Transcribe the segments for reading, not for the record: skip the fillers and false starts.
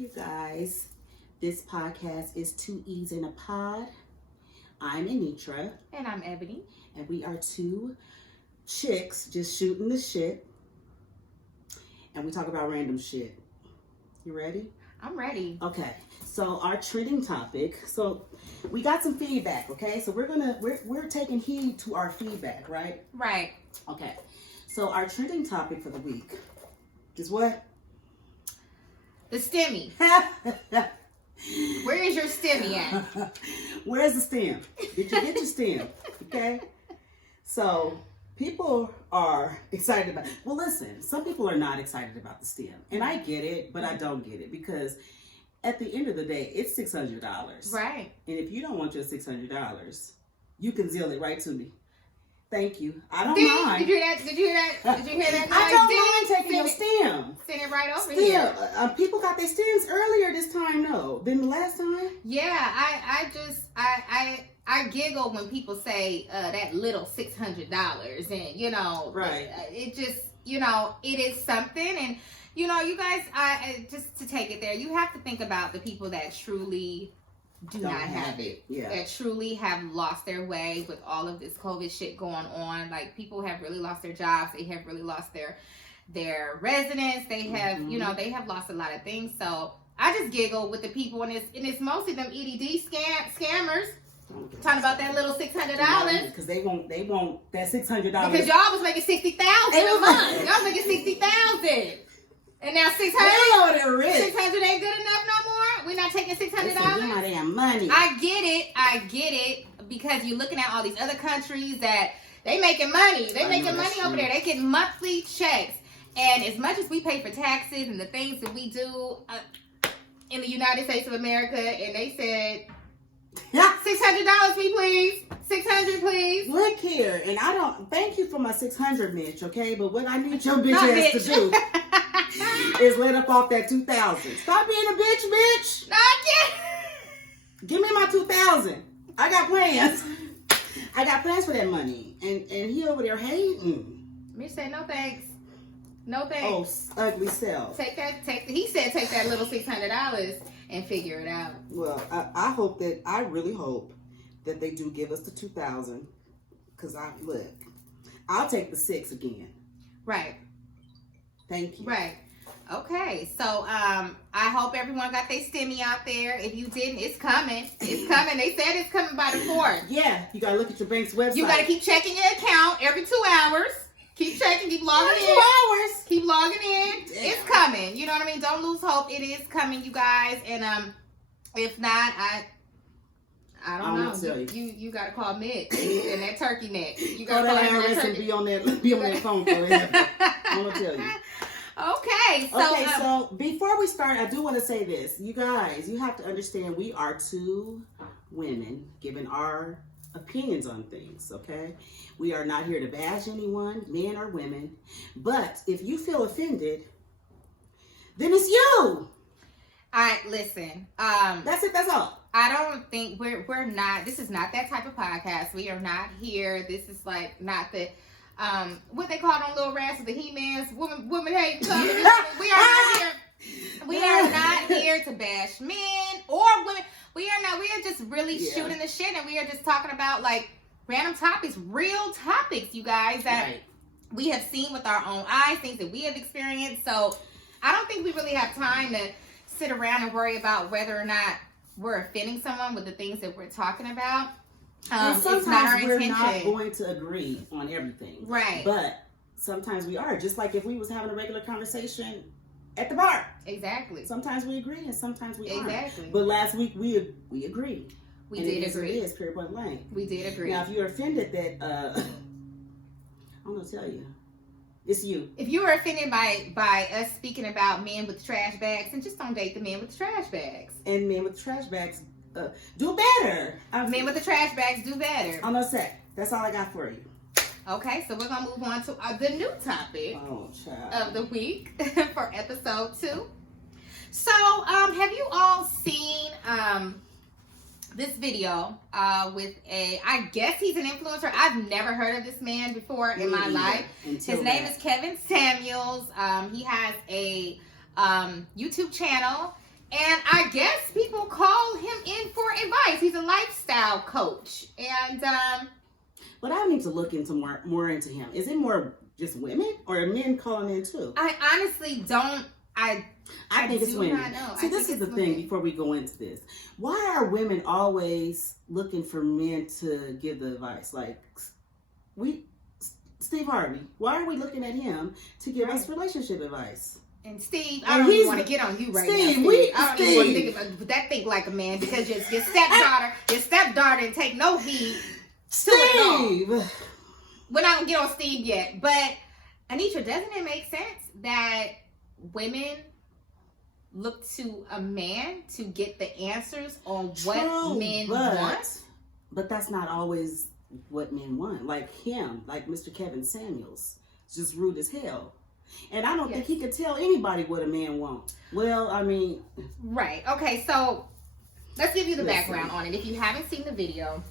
you guys. This podcast is Two E's in a Pod. I'm Anitra. And I'm Ebony. And we are two chicks just shooting the shit. And we talk about random shit. You ready? I'm ready. Okay. So our trending topic. So we got some feedback, okay? So we're taking heed to our feedback, right? Right. Okay. So our trending topic for the week is what? The stemmy. Where is your stemmy at? Where's the stem? Did you get your stem? Okay. So people are excited about. Well, listen. Some people are not excited about the stem, and I get it, but I don't get it because at the end of the day, it's $600. Right. And if you don't want your $600, you can zeal it right to me. Thank you. I don't mind. Did you hear that? Did you hear that? Did you hear that? I don't mind taking your stem. Send it right over Still, here. People got their stems earlier this time, though, than the last time. Yeah, I giggle when people say that little $600, and you know, right? It just, you know, it is something, and you know, you guys, I just to take it there, you have to think about the people that truly do not have it. Yeah. That truly have lost their way with all of this COVID shit going on. Like, people have really lost their jobs. They have really lost their residence. They have, you know, they have lost a lot of things. So I just giggle with the people, and it's mostly them EDD scammers talking about that little $600 because they want that $600 because y'all was making $60,000 a month. Y'all was making $60,000. And now $600 ain't good enough no more. We're not taking $600. My damn money. I get it, because you're looking at all these other countries that they making money. They making money over there. They get monthly checks, and as much as we pay for taxes and the things that we do in the United States of America, and they said $600, me please. $600, please. Look here, and I don't thank you for my $600, Mitch. Okay, but what I need your bitch ass to do is let up off that $2,000. Stop being a bitch. No, I can't. Give me my $2,000. I got plans. I got plans for that money, and he over there hating. Mitch said no thanks. No thanks. Oh, ugly self. He said take that little $600 and figure it out. Well, I really hope that they do give us the $2,000, because I'll take the $6 again. Right. Thank you. Right. Okay. So I hope everyone got their stimmy out there. If you didn't, it's coming. It's coming. They said it's coming by the 4th. Yeah. You gotta look at your bank's website. You gotta keep checking your account every 2 hours. Keep checking. Keep logging in. 2 hours. Keep logging in. Damn. It's coming. You know what I mean? Don't lose hope. It is coming, you guys. And if not, I don't know. You gotta call Mitch and that turkey neck. You gotta call call that and be on that phone forever. I'm gonna tell you. Okay. So before we start, I do want to say this. You guys, you have to understand we are two women giving our opinions on things, okay? We are not here to bash anyone, men or women. But if you feel offended, then it's you. Listen. That's it. That's all. I don't think we're not. This is not that type of podcast. We are not here. This is like not the what they call on Little Rascals, the He-Man's woman hating television. We are not here. We are not here to bash men or women. We are not. We are just really shooting the shit, and we are just talking about like random topics, real topics, you guys, that we have seen with our own eyes, things that we have experienced. So I don't think we really have time to sit around and worry about whether or not we're offending someone with the things that we're talking about. Sometimes it's not our we're intention. not going to agree on everything. Right. But sometimes we are. Just like if we was having a regular conversation at the bar. Exactly. Sometimes we agree and sometimes we aren't. Exactly. But last week we agreed. We did agree. It is, period, point blank. We did agree. Now, if you're offended that, I'm going to tell you. It's you. If you were offended by us speaking about men with trash bags, then just don't date the men with the trash bags. And men with trash bags, do better. Men with the trash bags do better. I'm going to say, that's all I got for you. Okay, so we're going to move on to the new topic of the week for episode 2. So, have you all seen this video with I guess he's an influencer. I've never heard of this man before in my life. His name is Kevin Samuels. He has a YouTube channel, And I guess people call him in for advice. He's a lifestyle coach. And but I need to look into more into him. Is it more just women or are men calling in too? I honestly don't. I think it's do women. not know. See, I this think is the it's thing women. before we go into this. Why are women always looking for men to give the advice? Like, Steve Harvey, why are we looking at him to give us relationship advice? And Steve, And I don't he's- even want to get on you right Steve, now. we- I don't Steve. even want to think like a man because your stepdaughter didn't take no heed. Steve! We're not gonna get on Steve yet, but Anitra, doesn't it make sense that women look to a man to get the answers on what men want? But that's not always what men want. Like him, like Mr. Kevin Samuels, just rude as hell. And I don't think he could tell anybody what a man wants. Well, I mean... Right. Okay, so let's give you the background on it if you haven't seen the video.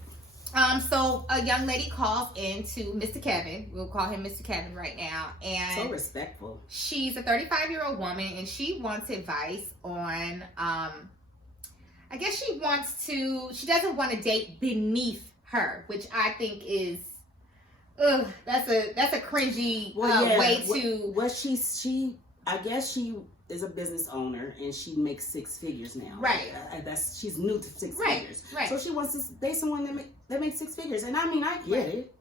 So a young lady calls in to Mr. Kevin. We'll call him Mr. Kevin right now. And so respectful. She's a 35-year-old woman, and she wants advice on, I guess she doesn't want to date beneath her, which I think is, that's a cringy way to. I guess she is a business owner and she makes six figures now. Right. She's new to six figures. Right. So she wants to date someone that makes six figures. And I mean, I get it.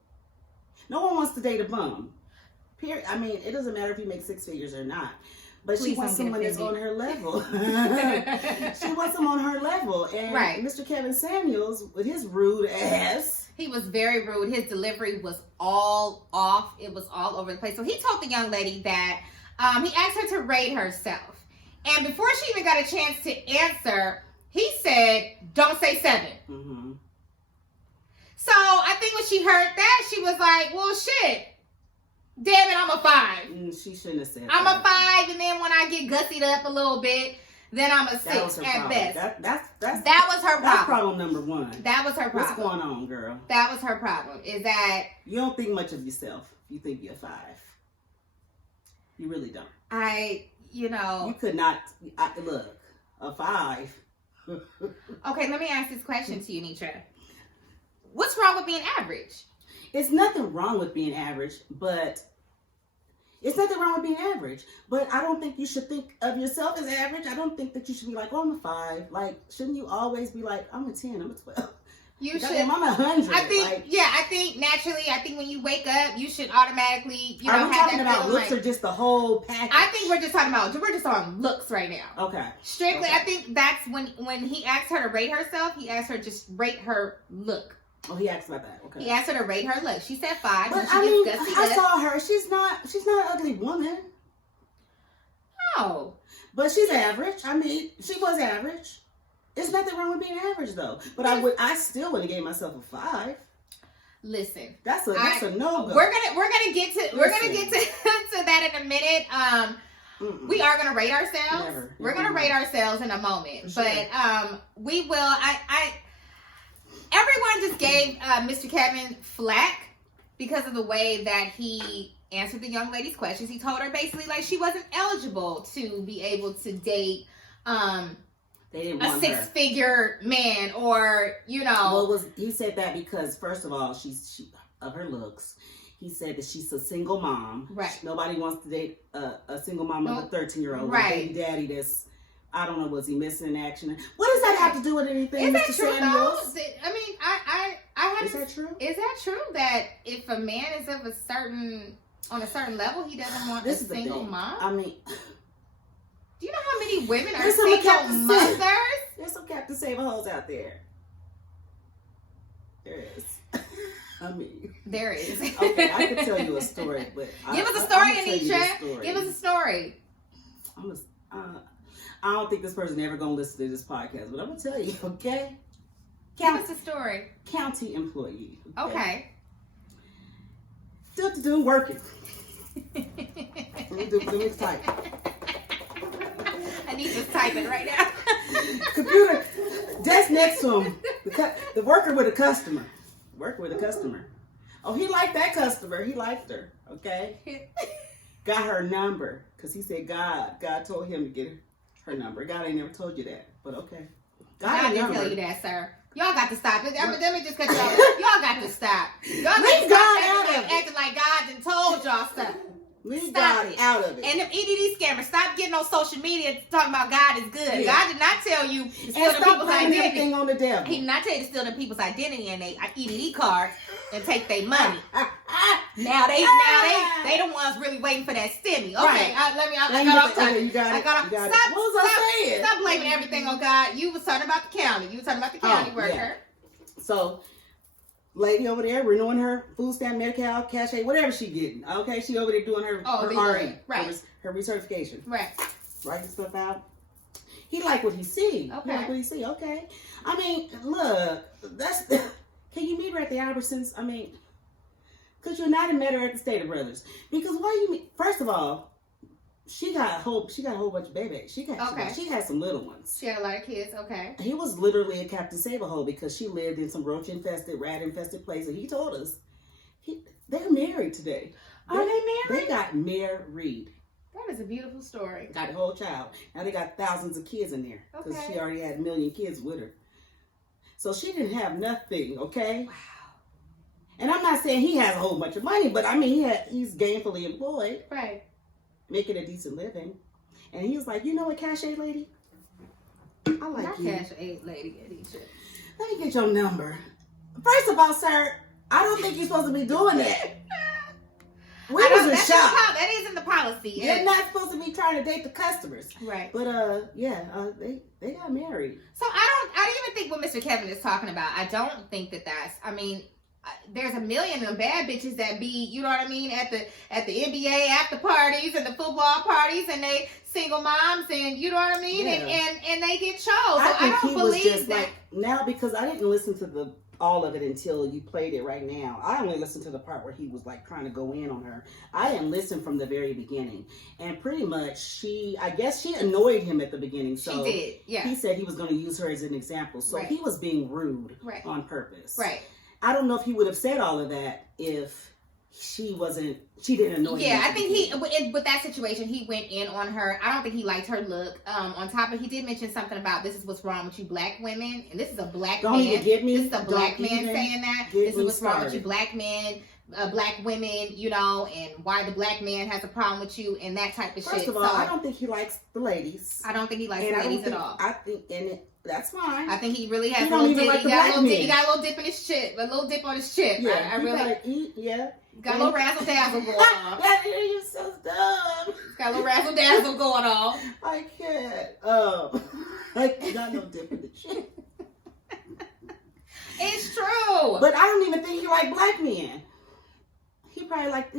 No one wants to date a bum. Period. I mean, it doesn't matter if you make six figures or not. But Please she wants don't get someone that's on offended. her level. She wants someone on her level. And Mr. Kevin Samuels, with his rude ass. He was very rude. His delivery was all off. It was all over the place. So he told the young lady that he asked her to rate herself. And before she even got a chance to answer, he said, don't say 7. Mm-hmm. So I think when she heard that, she was like, well, shit. Damn it, I'm a 5. She shouldn't have said I'm that. a 5, and then when I get gussied up a little bit, then I'm a 6 at best. That was her problem. That's problem number one. That was her problem. What's going on, girl? That was her problem. Is that you don't think much of yourself. You think you're a 5. You really don't. You could not. Look, a 5. Okay, let me ask this question to you, Nitra. What's wrong with being average? It's nothing wrong with being average, but I don't think you should think of yourself as average. I don't think that you should be like, oh, I'm a 5. Like, shouldn't you always be like, I'm a 10, I'm a 12? You should. I'm a 100. I think naturally, when you wake up, you should automatically, are we have talking that about feeling looks or just the whole package? I think we're just on looks right now. Okay. Strictly, Okay. I think that's when he asked her to rate herself, he asked her just rate her look. Oh, he asked about that. Okay. He asked her to rate her look. She said 5. But She I mean, gets gussy I up. saw her. She's not an ugly woman, No. but she's average. I mean, she was average. There's nothing wrong with being average though. But I still would have gave myself a 5. Listen. That's a no go. We're gonna get to that in a minute. We are gonna rate ourselves. Never. We're gonna rate ourselves in a moment. Sure. But we will. Everyone just gave Mr. Kevin flack because of the way that he answered the young lady's questions. He told her basically like she wasn't eligible to be able to date They didn't a want her. 6-figure man, or Well, he said that because first of all, she of her looks. He said that she's a single mom. Right. Nobody wants to date a single mom of a 13-year-old. Right. Baby daddy that's, I don't know, was he missing in action? What does that have to do with anything, Is Mr. that true Samuels? though? I mean, I had Is that true? Is that true that if a man is on a certain level, he doesn't want This a is the single thing. mom? I mean, Do you know how many women are There's some single Captain mothers? there's some Captain Save-A-Hoes out there. There is. I mean, There is. okay, I could tell you a story, but Give us a story, I'ma tell you Anitra. this story. Give us a story. I don't think this person ever gonna listen to this podcast, but I'm gonna tell you, okay? Give us a story. County employee. Okay. Still working. Let me type. I need to type it right now. Computer desk next to him. The worker with a customer. Oh, he liked that customer. He liked her. Okay. Got her number because he said God told him to get her number. God ain't never told you that, but okay. God didn't tell you that, sir. Y'all got to stop. Let me just cut you off. Y'all got to stop. Y'all got to stop acting like God done told y'all stuff. Leave God out of it. And them EDD scammers, stop getting on social media talking about God is good. Yeah. God did not tell you to steal And the stop people's blaming identity. everything on the devil. He did not tell you to steal the people's identity and they EDD cards and take their money. Now they the ones really waiting for that stimmy. Okay, Right. I got off topic. You got it. Stop. What was I saying? Stop blaming everything on God. You was talking about the county. You was talking about the county worker. Yeah. So, lady over there renewing her food stamp, Medi-Cal, cachet, whatever she getting. Okay, she over there doing her RE, right. her recertification. Right. Writing stuff out. He like what he see. Okay. He like what he see. Okay. I mean, look, that's. Can you meet her at the Albertsons? I mean, could you not have met her at the Stater Brothers? Because why you mean? First of all, she got a whole bunch of babies. She had some little ones. She had a lot of kids. Okay. He was literally a Captain Save-A-Hole because she lived in some roach-infested, rat-infested place, and he told us they're married today. Are they married? They got married. That is a beautiful story. Got a whole child. Now they got thousands of kids in there because Okay. she already had 1 million kids with her. So she didn't have nothing, okay? Wow. And I'm not saying he has a whole bunch of money, but I mean he's gainfully employed, Right. making a decent living. And he was like, you know what, cachet lady? I like Not you. cash aid lady at each. Let me get your number. First of all, sir, I don't think you're supposed to be doing that. We was in shock. That isn't the policy. You're not supposed to be trying to date the customers. Right. But they got married. So I don't even think what Mr. Kevin is talking about. I don't think that's. I mean, there's a million of bad bitches that be, you know what I mean, at the NBA after parties and the football parties, and they single moms, and you know what I mean, Yeah. and they get chose. So I don't believe that that. now, because I didn't listen to all of it until you played it right now. I only listened to the part where he was like trying to go in on her. I didn't listen from the very beginning, and pretty much I guess she annoyed him at the beginning. So She did, yeah. He said he was going to use her as an example. So Right. he was being rude Right. on purpose. Right. I don't know if he would have said all of that if she didn't annoy him. Yeah, I think with that situation, he went in on her. I don't think he liked her look. On top of, he did mention something about this is what's wrong with you black women, and this is a black Don't man. even get me. This is a black Don't man even saying that. get This is me what's wrong with you started. black men, black women, you know, and why the black man has a problem with you and that type of shit. First of all, So, I don't think he likes the ladies. I don't think he likes And the I don't ladies at think- all. I think, that's fine. I think he really has He a don't little even dip. like He the got a black little dip. men. He got a little dip in his chip. A little dip on his chip. Yeah, I he really gotta eat. Yeah, got a little razzle dazzle going on. You're so dumb. Got a little razzle dazzle going on. I can't. I got no dip in the shit. It's true. But I don't even think he like black men. He probably like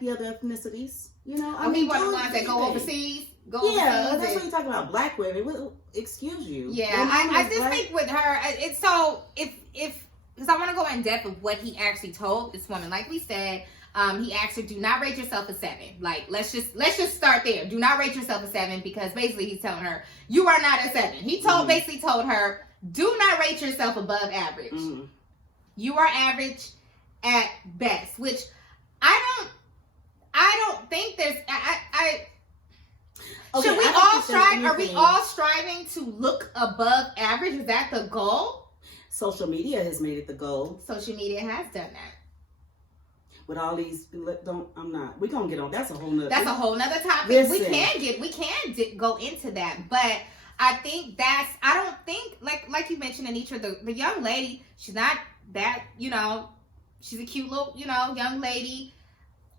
the other ethnicities. You know, Oh, he one of the ones that go overseas. Yeah, that's and- what you're talking about. Black women. Well, excuse you. Yeah, Your mama I is just black. think with her, it's so if because I want to go in depth of what he actually told this woman. Like we said, he asked her, "Do not rate yourself a 7." Like let's just start there. Do not rate yourself a 7 because basically he's telling her you are not a 7. He basically told her, "Do not rate yourself above average. Mhm. You are average at best." Which I don't think there's Okay, should we I don't all think there's strive? Are we anything- all striving to look above average? Is that the goal? Social media has made it the goal. Social media has done that. With all these, we're gonna get on. That's a whole nother. That's a whole nother topic. Listen. We can go into that, but I think I don't think like you mentioned, Anitra, the young lady, she's not that, you know, she's a cute little, you know, young lady.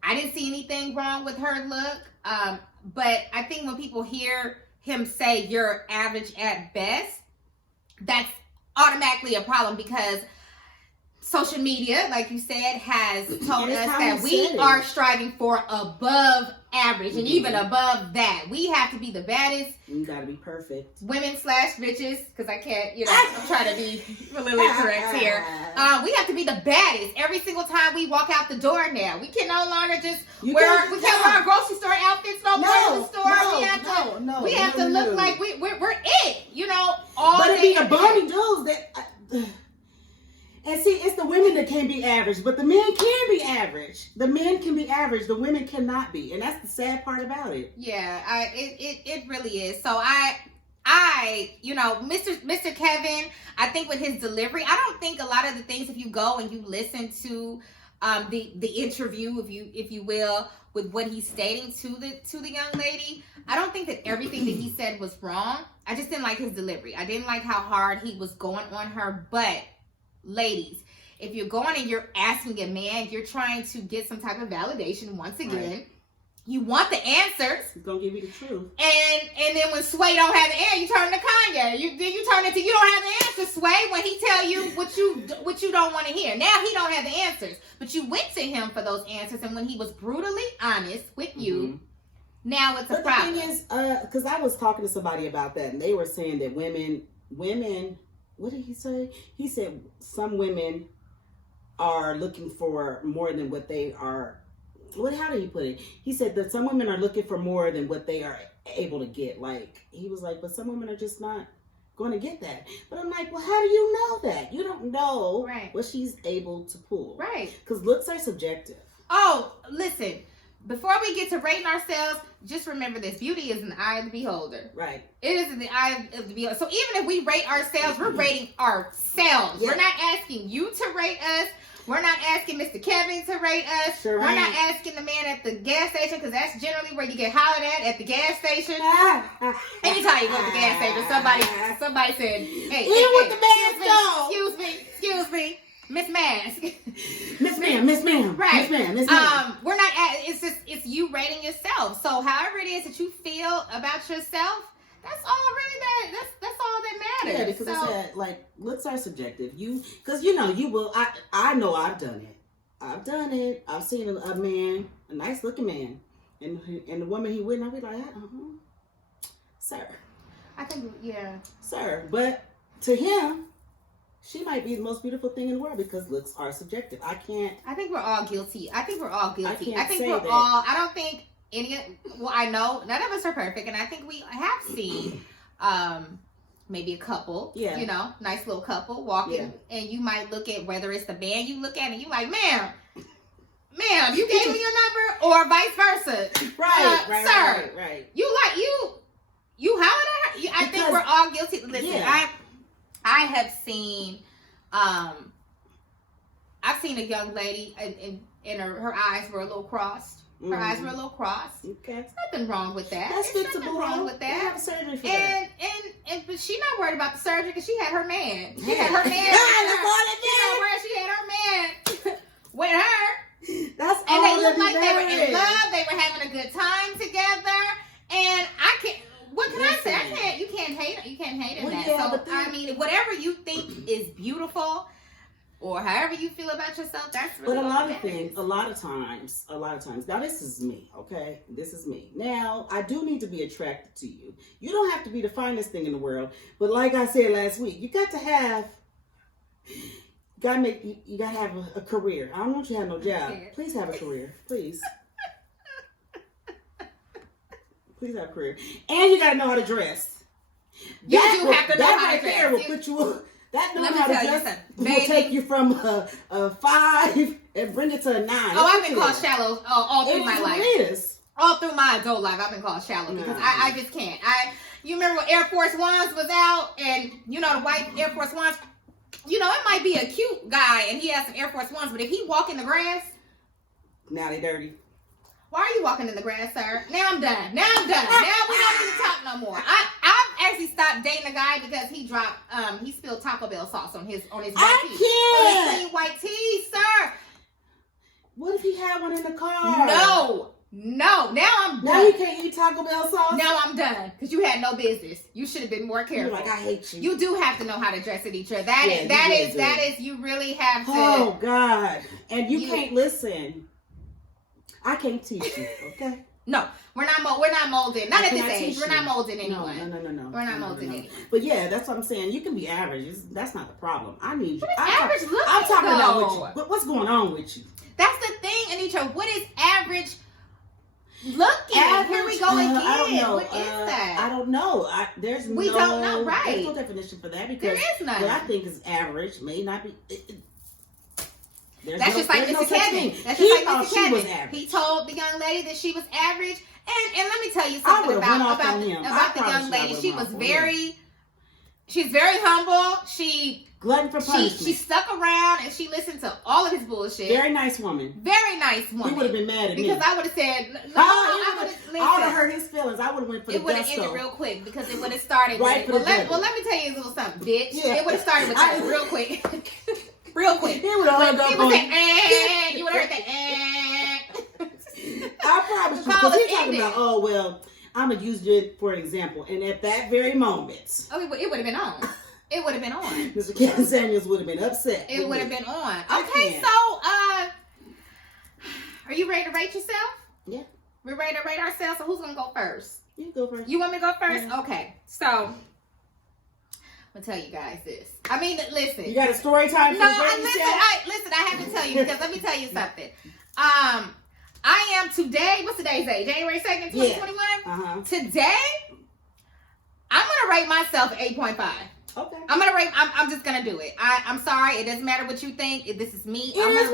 I didn't see anything wrong with her look. But I think when people hear him say you're average at best, that's automatically a problem because social media, like you said, has told It's us how that you we said it. are striving for above average and Mhm. even above that. We have to be the baddest You gotta be perfect. women/bitches, because I can't, you know, I'm trying to be politically correct here. We have to be the baddest every single time we walk out the door now. We can no longer just we can't wear our grocery store outfits no more in the store. We have to look like we're it, you know, all But it day, be the every day. bony dudes that And see, it's the women that can't be average, but the men can be average. The men can be average. The women cannot be, and that's the sad part about it. Yeah, it really is. So Mr. Kevin, I think with his delivery, I don't think a lot of the things, if you go and you listen to the interview, if you will, with what he's stating to the young lady, I don't think that everything that he said was wrong. I just didn't like his delivery. I didn't like how hard he was going on her. But ladies, if you're going and you're asking a man, you're trying to get some type of validation once again. Right. You want the answers. He's gonna give you the truth. And then when Sway don't have the answer, you turn to Kanye. You turn into you don't have the answer, Sway, when he tell you what you don't want to hear. Now he don't have the answers, but you went to him for those answers, and when he was brutally honest with you, now it's a problem. The thing is, because I was talking to somebody about that, and they were saying that women. What did he say? He said some women are looking for more than what they are. How did he put it? He said that some women are looking for more than what they are able to get. Like, he was like, but some women are just not going to get that. But I'm like, well, how do you know that? You don't know what she's able to pull. Right. Because looks are subjective. Oh, listen. Before we get to rating ourselves, just remember this. Beauty is in the eye of the beholder. Right. It is in the eye of the beholder. So even if we rate ourselves, we're rating ourselves. Yeah. We're not asking you to rate us. We're not asking Mr. Kevin to rate us. Sure. We're not asking the man at the gas station, because that's generally where you get hollered at the gas station. Anytime you go to the gas station, somebody said, hey, with the mask on. Excuse me. Miss Mask. Miss Ma'am. Right. Miss Ma'am. We're not it's you rating yourself. So however it is that you feel about yourself, that's all really that's all that matters. Yeah, because I said, like, looks are subjective. Because you will. I know I've done it. I've seen a man, a nice looking man, and the woman he with, and I'll be like, sir. I think, yeah, sir. But to him, she might be the most beautiful thing in the world, because looks are subjective. I think we're all guilty. I think I don't think I know none of us are perfect, and I think we have seen maybe a couple, nice little couple walking, and you might look at, whether it's the man you look at, and you like, ma'am, you gave me your number, or vice versa. Sir, right. You hollered at her. I think we're all guilty. Listen, I have seen, I've seen a young lady, and her eyes were a little crossed. Her eyes were a little crossed. Okay. There's nothing wrong with that. That's There's nothing wrong with that. They have surgery for that. But she's not worried about the surgery, because she had her man. She had her man. She had her man with her. That's all. And they looked like they were in love. They were having a good time together. And I can't. What can I say? You can't hate. You can't hate in that. So I mean, whatever you think is beautiful, or however you feel about yourself, that's really. But a lot of times. Now, this is me, okay? This is me. Now, I do need to be attracted to you. You don't have to be the finest thing in the world, but like I said last week, you got to have. You gotta have a career. I don't want you to have no job. Please have a career, please. Please have a career, and you gotta know how to dress. You do have to know how to dress. That will put you. That know how to dress will take you from a 5 and bring it to a 9. Oh, I've been called shallow all through my life. It is. All through my adult life, I've been called shallow, because I just can't. You remember when Air Force Ones was out, and the white Air Force Ones. It might be a cute guy, and he has some Air Force Ones, but if he walk in the grass, now they dirty. Why are you walking in the grass, sir? Now I'm done. Now we don't need to talk no more. I've actually stopped dating a guy because he spilled Taco Bell sauce on his white tee. On his clean white tee, sir. What if he had one in the car? No. Now I'm done. Now you can't eat Taco Bell sauce? Now I'm done. Because you had no business. You should have been more careful. You're like, I hate you. You do have to know how to dress at each other. That is, you really have to. Oh, God. And you can't listen. I can't teach you, okay? No, we're not molding. Not at this age. We're not molding anyone. No. We're not molding anyone. But yeah, that's what I'm saying. You can be average. That's not the problem. I need you. Average looking, I'm talking about what's going on with you. That's the thing, Anitra. What is average looking? Here we go again. I don't know. What is that? I don't know. We don't know, right? There's no definition for that, because there is none. what I think is average may not be. That's just like there's no Mr. such Kevin. thing. That's He just like thought Mr. she was Kevin. average. He told the young lady that she was average. And let me tell you I something would've went off about on him. the I young promise you I lady. would've She went was off on she's very humble. Glutton for punishment. She stuck around and she listened to all of his bullshit. Very nice woman. Very nice woman. He would have been mad at me. Because I would have said, no, I would have hurt his feelings. I would have went for the it would have gusto. ended real quick because it would have started Right with, for the well, let me tell you a little something, bitch. Yeah. It would have started with that real quick. Real quick. He would have hung up He on would you. say, you would have heard that, I promise you. The call Because was he's talking ended. about, oh, well, I'm going to use it for an example. And at that very moment, Oh, it would have been on. It would have been on. Mr. Kevin Samuels would have been upset. It would have been on. I Okay, can't. so, are you ready to rate yourself? Yeah. We're ready to rate ourselves, so who's going to go first? You go first. You want me to go first? Yeah. Okay, so, I'm going to tell you guys this. I mean, listen. You got a story time for No, the great yourself? listen, I have to tell you, because let me tell you something. I am today, what's today's date? January 2nd, 2021? Uh-huh. Today, I'm going to rate myself 8.5. Okay. I'm just gonna do it. I'm sorry. It doesn't matter what you think. This is me. I'm gonna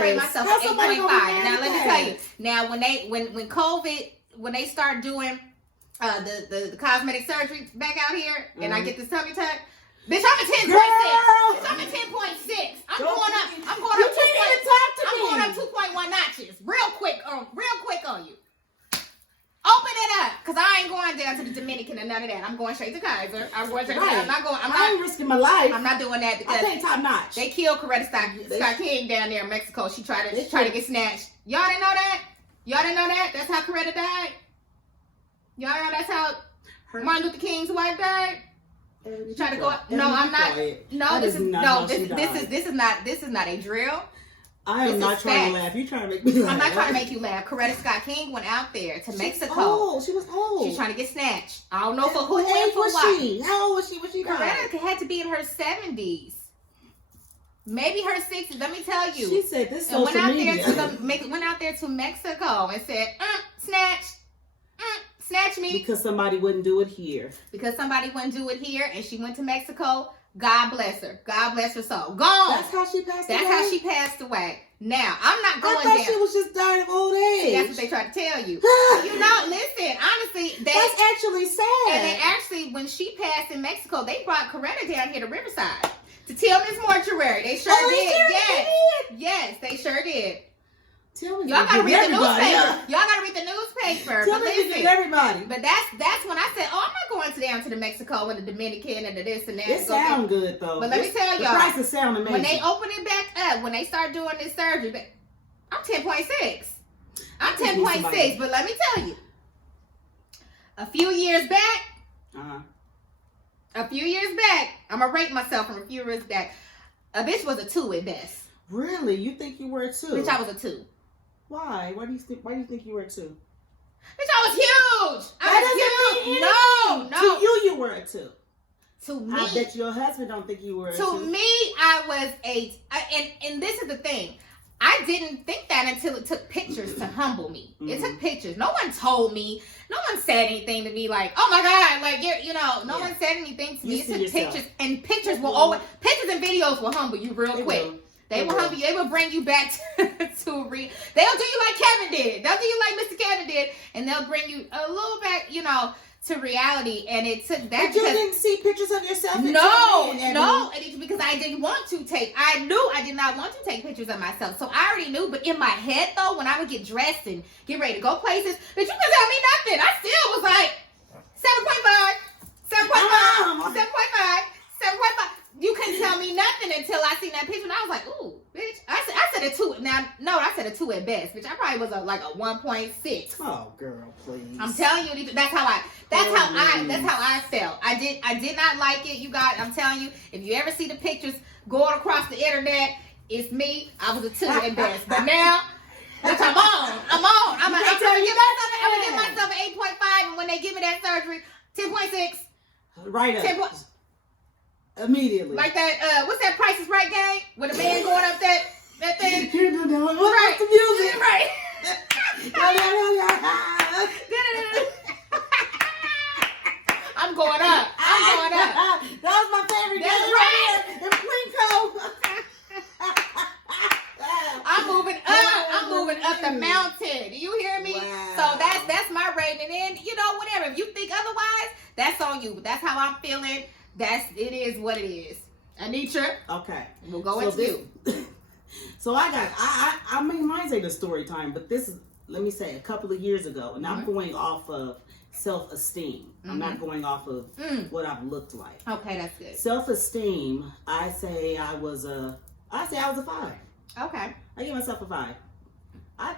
rate myself How at 8.5. somebody gonna be mad Now at let me that? tell you. Now when COVID, when they start doing the cosmetic surgery back out here, and I get this tummy tuck, bitch, I'm at 10.6. Girl! Bitch, I'm at 10.6. I'm Don't going up. you- I'm going you up. can't even talk to I'm me. going up 2.1 notches, real quick on you. Open it up, cause I ain't going down to the Dominican and none of that. I'm going straight to Kaiser. I'm going straight to Kaiser. I'm not going. I ain't risking my life. I'm not doing that I because think top notch. they killed Coretta Scott King down there in Mexico. She tried to get snatched. Y'all didn't know that? Y'all didn't know that? That's how Coretta died. Y'all know that's how Martin Luther King's wife died. Try to go up. No, I'm not. No, this is not a drill. I am This not is trying to facts. laugh. You trying to make me laugh. I'm not trying to make you laugh. Coretta Scott King went out there to Mexico. Oh, she was old. She's trying to get snatched. I don't know for who What and age for was what. she? How old was she when she died? Coretta had to be in her 70s. Maybe her 60s. Let me tell you. She said this And social media. went out there to Mexico and said, snatch me. Because somebody wouldn't do it here. Because somebody wouldn't do it here, and she went to Mexico. God bless her. God bless her soul. Gone. That's how she passed away? That's how she passed away. Now, I'm not going I thought down. she was just dying of old age. That's what they try to tell you. You know, listen, honestly, That's actually sad. and they actually, when she passed in Mexico, they brought Coretta down here to Riverside to Tillman's Mortuary. They sure Oh, they did. sure Yes. did? Yes, they sure did. Tell me Y'all gotta read the everybody. newspaper. Y'all gotta read the newspaper. Tell But me listen, everybody. but that's when I said, oh, I'm not going down to the Mexico and the Dominican and the this and that. It sound good though. But let me tell the y'all, prices sound amazing. when they open it back up, when they start doing this surgery, I'm 10.6. I'm 10.6. But let me tell you, a few years back, I'm gonna rate myself from a few years back. A bitch was a 2 at best. Really? You think you were too? Bitch, I was a 2. Why? Why do you think you were too? Bitch, I was huge. That doesn't mean anything. No. To you were a 2. To me, I bet your husband don't think you were a 2. to me, I was and this is the thing. I didn't think that until it took pictures to humble me. It took pictures. No one told me. No one said anything to me like, "Oh my God!" Like no one said anything to me. You It see took yourself. pictures, and pictures will always pictures and videos will humble you real quick. They will humble you. They will bring you back to a real. They'll do you like Kevin did. They'll do you like Mr. Kevin did, and they'll bring you a little back, to reality. And it took that. But you didn't see pictures of yourself. No, and it's because I didn't want to take. I knew I did not want to take pictures of myself, so I already knew. But in my head, though, when I would get dressed and get ready to go places, but you couldn't tell me nothing. I still was like 7.5, 7.5, 7.5, 7.5. You couldn't tell me nothing until I seen that picture, and I was like, "Ooh, bitch!" I said a 2. Now, no, I said a 2 at best, bitch. I probably was like a 1.6. Oh, girl, please. I'm telling you, that's how I felt. I did not like it, you guys. I'm telling you, if you ever see the pictures going across the internet, it's me. I was a 2 at best, but now, bitch, I'm on. I'm gonna give myself an 8.5, and when they give me that surgery, 10.6. Right up. 10. Immediately. Like that, what's that Price is Right game? With a man going up that thing? Right. The music. Right. I'm going up. That was my favorite. That's right. And Plinko. you, but that's how I'm feeling. It is what it is. Anitra, Okay. we'll go into you. So I mean, mine's ain't a story time, but this is, let me say, a couple of years ago, and I'm going off of self-esteem. I'm not going off of what I've looked like. Okay, that's good. Self-esteem, I say I was a 5. Okay. I give myself a 5.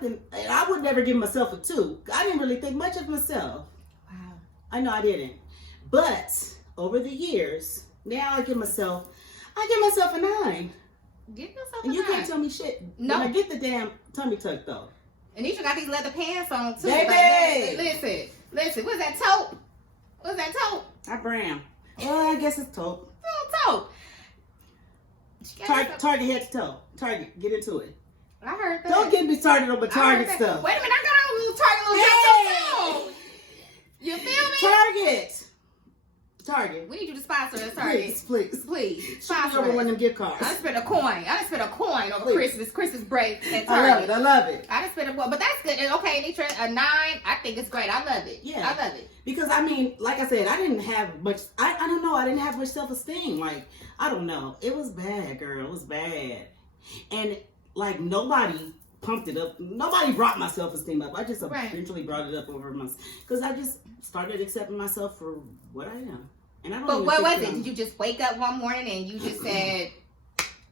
And I would never give myself a 2. I didn't really think much of myself. Wow. I know I didn't. But over the years, now I give myself a 9. Give yourself And a you 9. can't tell me shit. No. When I get the damn tummy tuck though. Anisha got these leather pants on too. Baby! Listen. What's that taupe? I brown. Well, I guess it's taupe. Taupe. Target head to toe. Target, get into it. I heard that. Don't get me started on the Target stuff. Wait a minute, I got a little Target little Hey! too. You feel me? Target. We need you to sponsor us, Target. Please. Please. Shoot me Sponsor over us. one of them gift cards. I done spent a coin over Please. Christmas break at I love Target. it. I love it. I done spent a but that's good. And okay, Anitra, a 9, I think it's great. I love it. Yeah. I love it. Because I mean, like I said, I didn't have much. I don't know. I didn't have much self-esteem. Like, I don't know. It was bad, girl. It was bad. And like nobody pumped it up. Nobody brought my self-esteem up. I just eventually brought it up over months because I just started accepting myself for what I am. And I don't. But what was it? Did you just wake up one morning and you just said,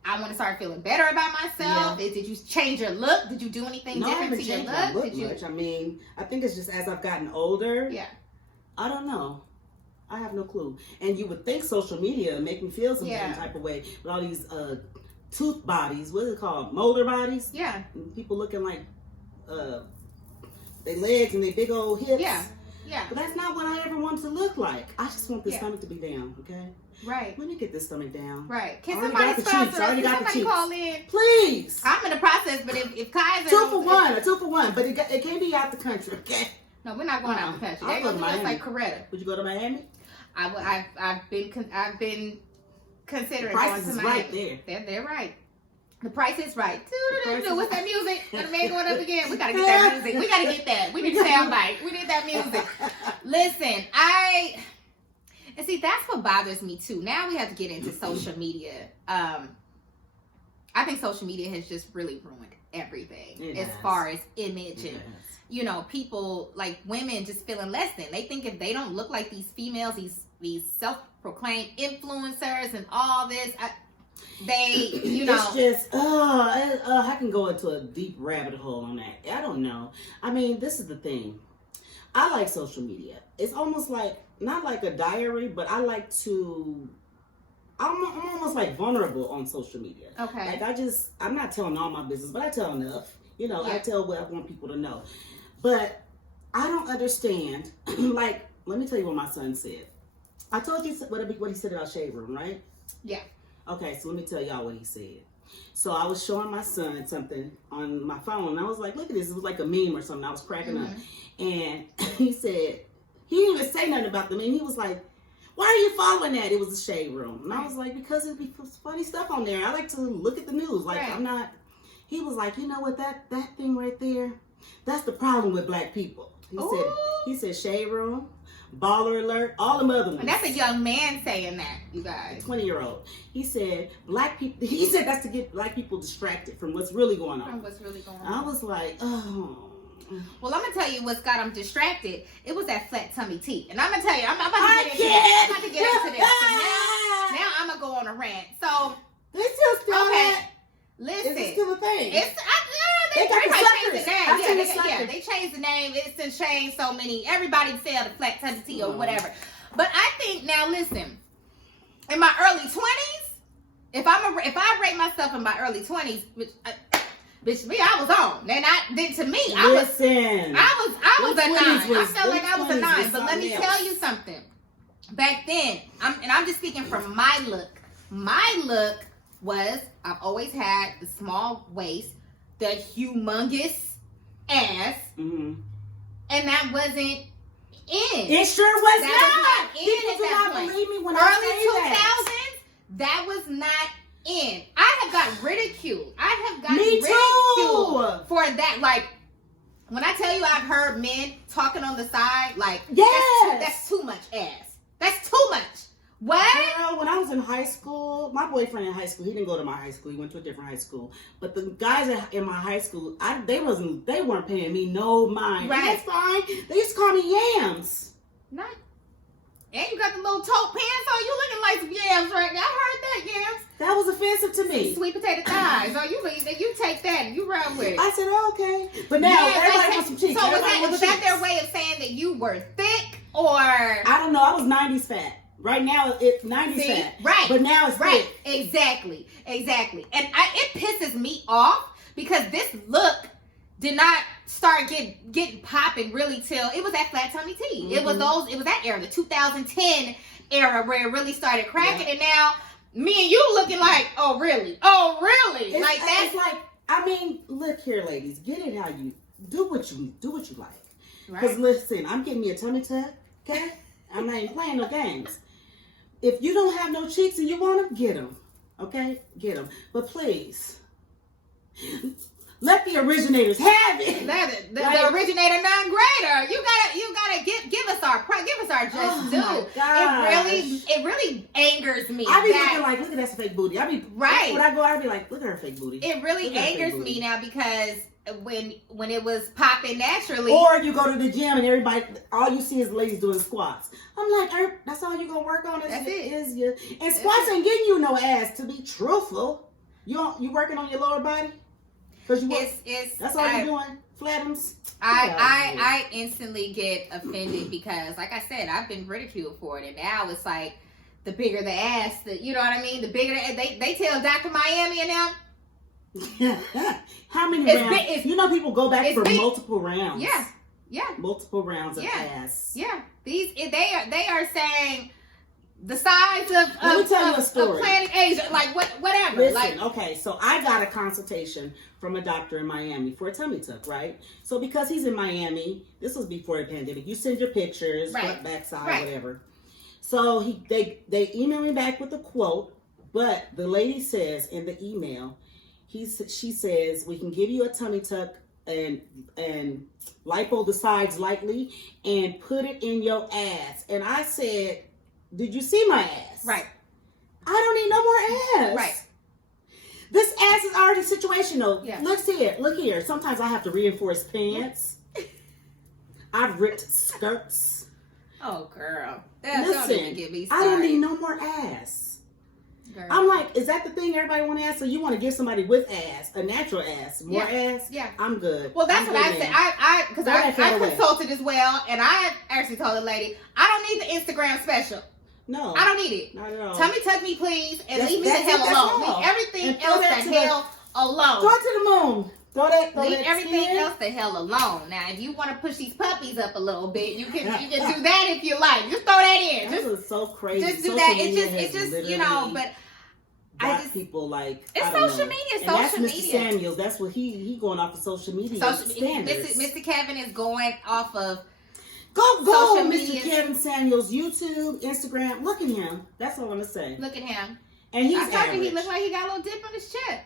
I want to start feeling better about myself? Yeah. Did you change your look? Did you do anything different to your my look? look much. I mean, I think it's just as I've gotten older. Yeah. I don't know. I have no clue. And you would think social media would make me feel some type of way with all these tooth bodies. What is it called? Molder bodies? Yeah. And people looking like their legs and their big old hips. Yeah. Yeah. But that's not what I ever wanted to look like. I just want this stomach to be down, okay? Right. Let me get this stomach down. Right. Can Already somebody got the sponsor cheeks. us? Already Can got the somebody cheeks. call in? Please. I'm in the process, but if Kaiser... 2 for 1. A 2 for 1. But it can't be out the country, okay? No, we're not going out the country. I'll They're go going to to do us Miami. like Coretta. Would you go to Miami? I've been considering The price going to is Miami. right there. They're right. The price is right. price is What's that music? Got a man going up again. We gotta get that music. We gotta get that. We need a soundbite. We need that music. Listen, and see that's what bothers me too. Now we have to get into social media. I think social media has just really ruined everything as far as image and you know, people like women just feeling less than. They think if they don't look like these females, these self-proclaimed influencers and all this, you know. It's just, I can go into a deep rabbit hole on that. I don't know. I mean, this is the thing. I like social media. It's almost like, not like a diary, but I like to, I'm almost like vulnerable on social media. Okay. Like I'm not telling all my business, but I tell enough. You know, Yeah. I tell what I want people to know. But I don't understand. Like, let me tell you what my son said. I told you what he said about Shade Room, right? Yeah. Okay, so let me tell y'all what he said. So I was showing my son something on my phone, and I was like, look at this. It was like a meme or something. I was cracking up. And he said, he didn't even say nothing about the meme. He was like, why are you following that? It was a Shade Room. And I was like, because it'd be funny stuff on there. I like to look at the news. Like, Right. I'm not. He was like, you know what, that thing right there, that's the problem with black people. He said Shade Room, Baller Alert, all them other ones. And that's a young man saying that, you guys. 20-year-old. He said black people. He said that's to get black people distracted from what's really going on. What's really going I on? was like, oh. Well, I'm gonna tell you what's got them distracted. It was that flat tummy tea, and I'm gonna tell you, I'm about to get into this. So now I'm gonna go on a rant. So They still okay, that? listen, Is it still a thing? They got the might change the suckers. name. I seen the Yeah, suckers. they changed the name. It's been changed so many. Everybody sell the flat tummy tea or whatever. But I think now, listen, in my early 20s, if I rate myself in my early 20s, bitch, me, I was on. Then to me, I was a 9. I felt like I was a 9. But let me tell you something. Back then, I'm just speaking from my look. My look was, I've always had the small waist, the humongous ass, Mm-hmm. and that wasn't in. It sure was That not. was not in People at do that not point. believe me when Early I say 2000s, that was not in. I have got ridiculed. I have gotten Me ridiculed too. for that. Like, when I tell you I've heard men talking on the side, like, Yes. that's too much ass. That's too know, when I was in high school, my boyfriend in high school, he didn't go to my high school. He went to a different high school. But the guys in my high school, they weren't paying me no mind. Right. And that's fine. They used to call me Yams. Not. And you got the little taupe pants on. You looking like some yams right now. I heard that, yams. That was offensive to me. Sweet potato thighs. Oh, you take that and you run with it. I said, oh, okay. But now everybody wants some cheeks. So Everybody was wants that cheeks. their way of saying that you were thick or? I don't know. I was 90s fat. Right now, it's 90s fat. Right. But now it's right. thick. Exactly. And it pisses me off because this look did not start getting popping really till it was that Flat Tummy Tea. Mm-hmm. It was that era, the 2010 era where it really started cracking. Yeah. And now me and you looking like, oh really? It's, like that's it's like, I mean, look here, ladies, get it how you do what you like. Because listen, I'm getting me a tummy tuck, okay? I'm not even playing no games. If you don't have no cheeks and you want them, get them, okay? Get them, but please. Let the originators have it. The originator non-grader. You gotta give us our just due. It really angers me. I be looking like, look at that fake booty. When I go out, I be like, look at her fake booty. It really angers me now because when it was popping naturally. Or you go to the gym and everybody, all you see is ladies doing squats. I'm like, that's all you gonna work on is your and squats ain't getting you no ass. To be truthful, you working on your lower body. That's all you're doing. Flatums. I instantly get offended because, like I said, I've been ridiculed for it, and now it's like the bigger the ass, you know what I mean. The bigger they tell Dr. Miami and them. How many rounds? You know, people go back for multiple rounds. Yeah. Multiple rounds of ass. Yeah. They are saying the size of Planet Asia, like whatever. Listen, okay, so I got a consultation from a doctor in Miami for a tummy tuck, right? So because he's in Miami, this was before the pandemic. You send your pictures, front, back, side, whatever. So they email me back with a quote, but the lady says in the email, she says we can give you a tummy tuck and lipo the sides lightly and put it in your ass. And I said, did you see my ass? Right. I don't need no more ass. Right. This ass is already situational. Yeah. Look here. Sometimes I have to reinforce pants. I've ripped skirts. Oh, girl. Listen, I don't need no more ass. Girl. I'm like, is that the thing everybody want to ask? So you want to give somebody with ass, a natural ass, more ass? Yeah. I'm good. Well, that's what I said. Because I consulted as well, and I actually told the lady, I don't need the Instagram special. No. I don't need it. Not at all. Tummy tuck me, please, and leave me the hell alone. Leave everything else the hell alone. Throw it to the moon. Leave everything else the hell alone. Now, if you want to push these puppies up a little bit, you can do that if you like. Just throw that in. This is so crazy. Just do that. It's just you know, but people like it's social media. That's Mr. Samuels. That's what he going off of social media standards. Mr. Kevin is going off of. Go, Mr. Kevin Samuels, YouTube, Instagram. Look at him. That's all I want to say. Look at him. And he's average. He looked like he got a little dip on his chest.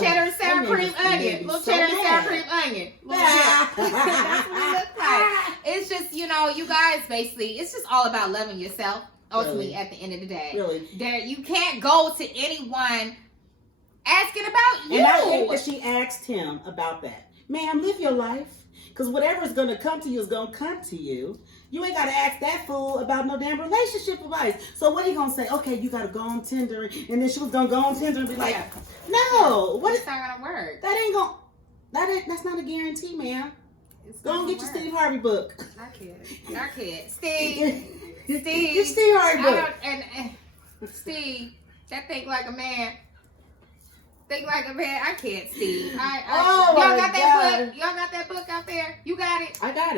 Cheddar and sour cream onion. Little cheddar and sour cream onion. That's what he looks like. It's just, you know, you guys basically, it's just all about loving yourself. Ultimately, at the end of the day. Really? You can't go to anyone asking about you. And I think that she asked him about that. Ma'am, live your life. Because whatever's going to come to you is going to come to you. You ain't got to ask that fool about no damn relationship advice. So what he going to say? Okay, you got to go on Tinder. And then she was going to go on Tinder and be like, no. It's not going to work. That ain't going to, that's not a guarantee, ma'am. Go and get your Steve Harvey book. I can't. Steve. Get Steve Harvey book. And Steve, that think like a man. Think like a man. I can't see. Y'all got that book? Y'all got that book out there? You got it? I got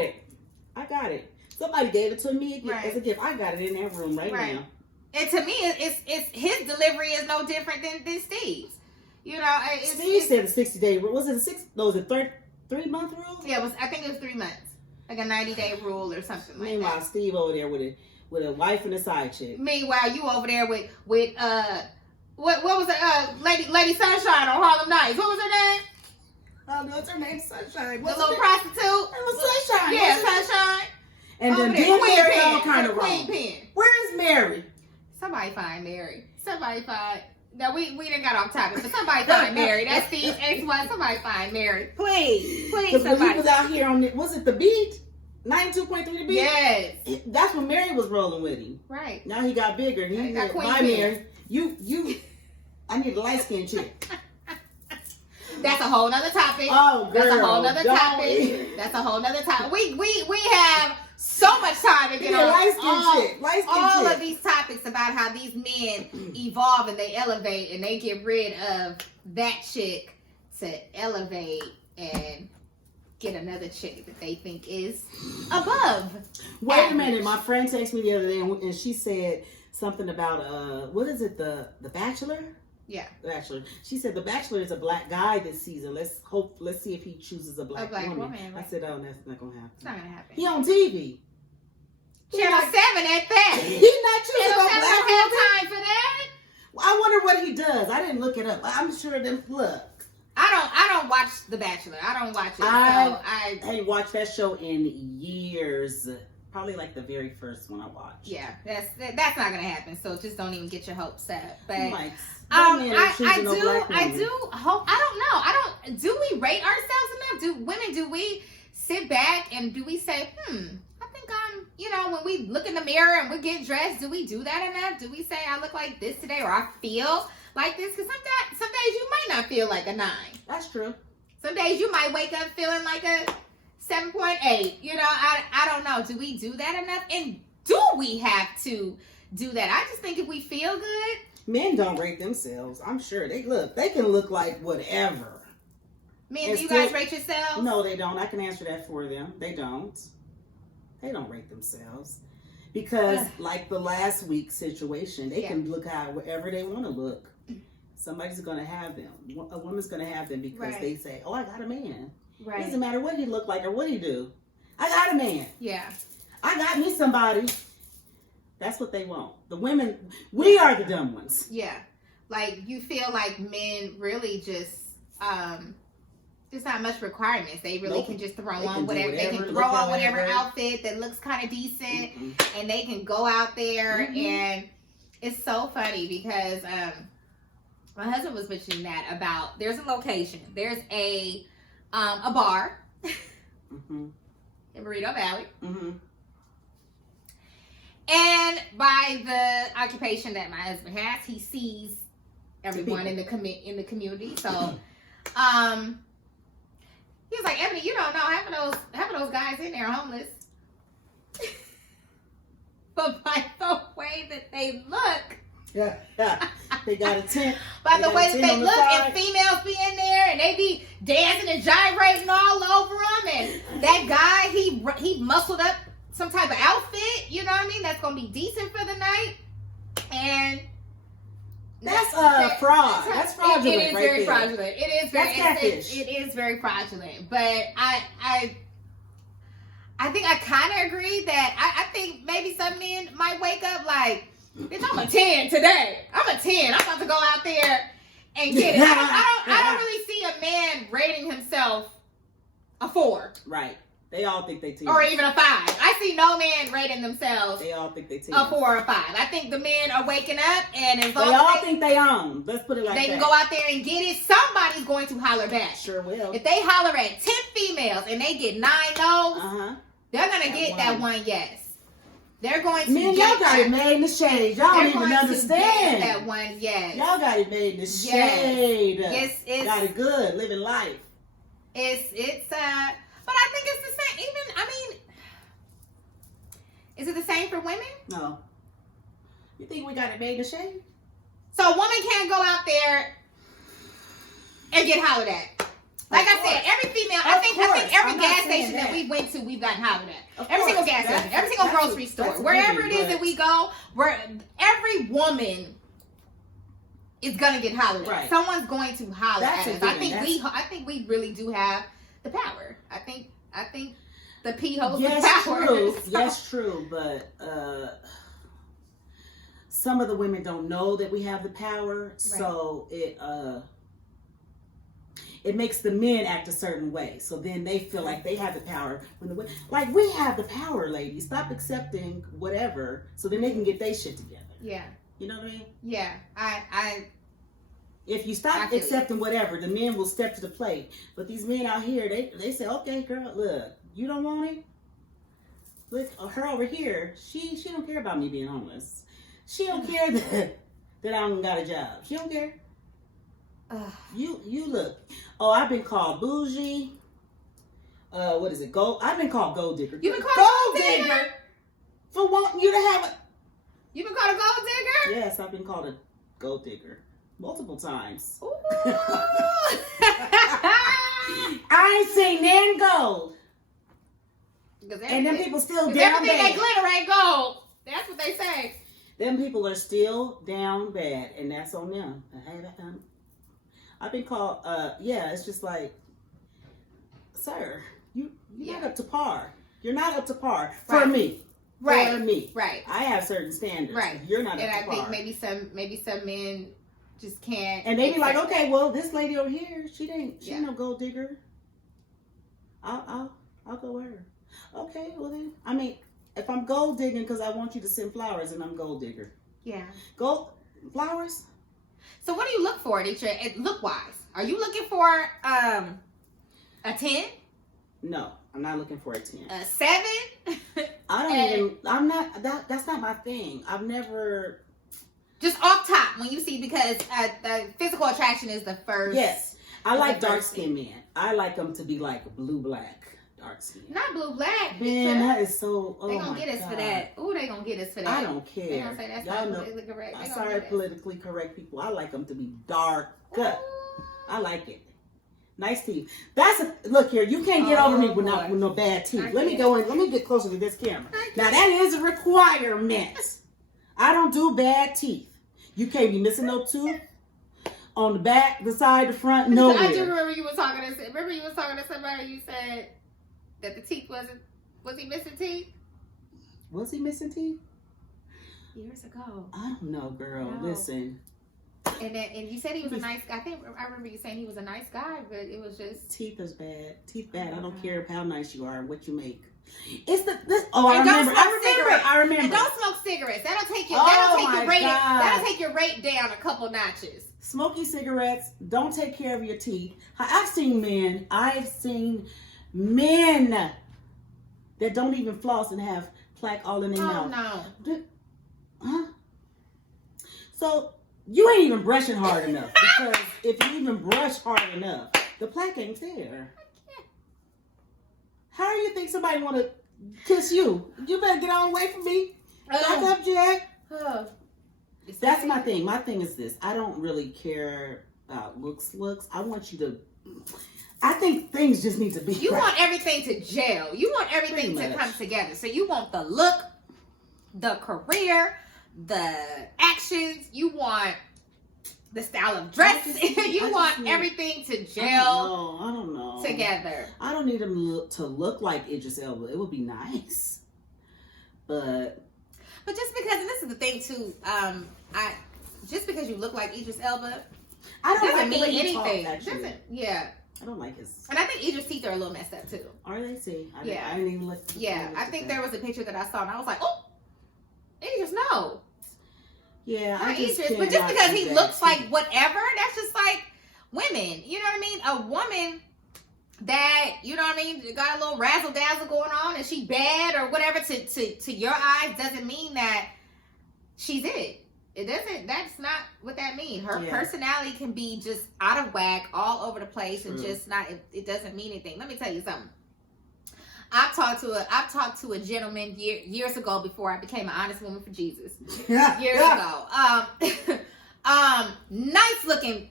it. Somebody gave it to me as a gift. I got it in that room right now. And to me, it's his delivery is no different than Steve's. You know, Steve said a 60-day rule. Was it was it 3-month rule? Yeah, I think it was 3 months, like a 90-day rule or something like that. Meanwhile, Steve over there with a wife and a side chick. Meanwhile, you over there with what was it? Lady Sunshine on Harlem Nights. What was her name? Oh, no, it's her name Sunshine. The little prostitute. It was Sunshine. Yeah, Sunshine. And then Mary all kind of wrong. Pen. Where is Mary? Somebody find Mary. Somebody find. No, we didn't got off topic, but somebody find Mary. That's Steve's ex-wife. Somebody find Mary. Please, Because when he was out here on it, was it the beat? 92.3 the beat? Yes. That's when Mary was rolling with him. Right. Now he got bigger. He He got said, Queen bye, Bee. Mary. You, I need a light-skinned chick. That's a whole nother topic. Oh, girl. That's a whole nother don't topic. even- That's a whole nother topic. We have so much time to get Yeah, on light-skinned chick. Light-skinned all chick. of these topics about how these men evolve and they elevate and they get rid of that chick to elevate and get another chick that they think is above. Wait a average. minute. My friend texted me the other day and she said something about, what is it, The Bachelor? Yeah. The Bachelor. She said The Bachelor is a black guy this season. Let's see if he chooses a black, woman. I Right. said, oh, that's not going to happen. It's not gonna happen. He on TV. Channel 7 at that. He's not choosing Channel a 7 black don't have woman. time for that. I wonder what he does. I didn't look it up. I'm sure them. Look, I don't watch The Bachelor. I don't watch it. I ain't watched that show in years. Probably like the very first one I watched. Yeah, that's not gonna happen. So just don't even get your hopes up. But I'm like, that man ain't choosing no black I woman. do hope. I don't know. Do we rate ourselves enough? Do we sit back and do we say, I think I'm, when we look in the mirror and we get dressed, do we do that enough? Do we say I look like this today or I feel like this? Because some days you might not feel like a 9. That's true. Some days you might wake up feeling like a 7.8. I don't know. Do we do that enough? And do we have to do that? I just think if we feel good. Men don't rate themselves. I'm sure they can look like whatever. Men, And do you still- guys rate yourselves? No, they don't. I can answer that for them. They don't. They don't rate themselves. Because like the last week's situation, they can look however they want to look. Somebody's going to have them. A woman's going to have them because they say, oh, I got a man. Right. It doesn't matter what he look like or what he do. I got a man. Yeah. I got me somebody. That's what they want. The women, we are the dumb ones. Yeah. Like you feel like men really just there's not much requirements. They really can just throw on whatever. They can throw on whatever outfit that looks kind of decent, and they can go out there. And it's so funny because my husband was mentioning that about there's a location. There's a bar in Burrito Valley. And by the occupation that my husband has, he sees everyone in the community. So, he was like, Ebony, you don't know half of those guys in there are homeless. But by the way that they look, Yeah. They got a tent. by the way that tent they on the look, side. and females be in there, and they be dancing and gyrating all over them, and that guy, he muscled up some type of outfit, you know what I mean? That's gonna be decent for the night, and That's fraud. That's fraudulent. It is right very there. fraudulent. It is very. That's catfish. It is very fraudulent. But I think I kind of agree that I think maybe some men might wake up like, bitch, I'm a 10 today. I'm a 10. I'm about to go out there and get it. I don't really see a man rating himself a 4. Right. They all think they 10. Or even a 5. I see no man rating themselves They all think they 10. a 4 or a 5. I think the men are waking up, and as long They all as think they own. Let's put it like they that. can go out there and get it, somebody's going to holler back. Sure will. If they holler at 10 females and they get 9 no's, they're going to get that one yes. They're going to Man, get y'all got it made in the shade. Y'all don't even understand. that one yes. Y'all got it made in the shade. It's got it good, living life. It's but I think it's the same. Is it the same for women? No. You think we got it made in the shade? So a woman can't go out there and get hollered at. Like I said, every female, I think every gas station that we went to, we've gotten hollered at. Every single gas station, every single grocery store, wherever it is that we go, where every woman is gonna get hollered at. Someone's going to holler at us. I think we really do have the power. I think the P holds the power. True. Yes, true. But some of the women don't know that we have the power, so it makes the men act a certain way. So then they feel like they have the power. Like, we have the power, ladies. Stop accepting whatever, so then they can get their shit together. Yeah. You know what I mean? Yeah, If you I stop feel accepting whatever, the men will step to the plate. But these men out here, they say, okay, girl, look, you don't want it? Look, her over here, she don't care about me being homeless. She don't care that I don't got a job. She don't care. You look. Oh, I've been called bougie. What is it? Gold. I've been called gold digger. You've been called gold digger for wanting you to have a. You've been called a gold digger? Yes, I've been called a gold digger multiple times. Ooh. I ain't seen nan gold. And them everything- people still Cause down everything bad. that glitter ain't gold. That's what they say. Them people are still down bad, and that's on them. I've been called. Yeah, it's just like, sir, you're not up to par. You're not up to par for Right. me. Right. For me. Right. I have certain standards. Right. You're not And up I to par. think maybe some men just can't. And they be like, accept- okay, well, this lady over here, she ain't Yeah. no gold digger. I'll go with her. Okay, well then, I mean, if I'm gold digging because I want you to send flowers, and I'm gold digger. Yeah. Gold flowers? So what do you look for, Anitra? Look wise, are you looking for a 10, No, I'm not looking for a 10. a 7? I don't even. I'm not. That's not my thing. I've never. Just off top when you see, because the physical attraction is the first. Yes, I It's like the dark first skinned men. I like them to be like blue black, dark skin. Not blue black. Man, Anitra. that is so. Oh They gonna my get us God. for that. Ooh, they gonna get us for that. I don't They care. gonna say that's Y'all not know. politically correct. They I'm gonna sorry, do that. politically correct people. I like them to be dark. Ooh. I like it. Nice teeth. Look here. You can't get over me with boy. no bad teeth. I Let me can't. go in. Let me get closer to this camera. Now that is a requirement. I don't do bad teeth. You can't be missing no tooth on the back, the side, the front, nowhere. I do remember you was talking to somebody. You said that the teeth wasn't. Was he missing teeth? Was he missing teeth? Years ago. I don't know, girl. No. Listen, And you said he was a nice guy. I remember you saying he was a nice guy, but it was just. teeth is bad. Teeth bad. I don't Mhm. care how nice you are and what you make. It's this. Oh, I And don't remember. smoke cigarettes. I remember. And don't smoke cigarettes. That'll take your Oh, rate. my God. That'll take your rate down a couple notches. Smoky cigarettes. Don't take care of your teeth. I've seen men that don't even floss and have plaque all in their Oh mouth. no. Huh? So you ain't even brushing hard enough, because if you even brush hard enough, the plaque ain't there. How do you think somebody want to kiss you? You better get on away from me. Back up, Jack. Oh. That's my thing. My thing is this. I don't really care about looks. I want you to. I think things just need to be. You right. want everything to gel. You want everything Pretty to much. come together. So you want the look, the career, the actions. You want the style of dress. You want everything to gel I don't know. together. I don't need him to look like Idris Elba. It would be nice, but just because, and this is the thing too, just because you look like Idris Elba I don't doesn't like the mean way he anything. talks, actually. I don't like his. And I think Idris' teeth are a little messed up too. Are they? See, I Yeah. didn't even look. Yeah, I think there was a picture that I saw and I was like, oh, Idris, no. Yeah, Not I just Idris. But cannot just because do he that. looks like whatever, that's just like women. You know what I mean? A woman that, you know what I mean, got a little razzle dazzle going on and she bad or whatever to your eyes doesn't mean that she's it. It doesn't, that's not what that means. Her Yeah. personality can be just out of whack, all over the place, and True. just not, it doesn't mean anything. Let me tell you something. I've talked to a gentleman years ago before I became an honest woman for Jesus. Years ago. Nice looking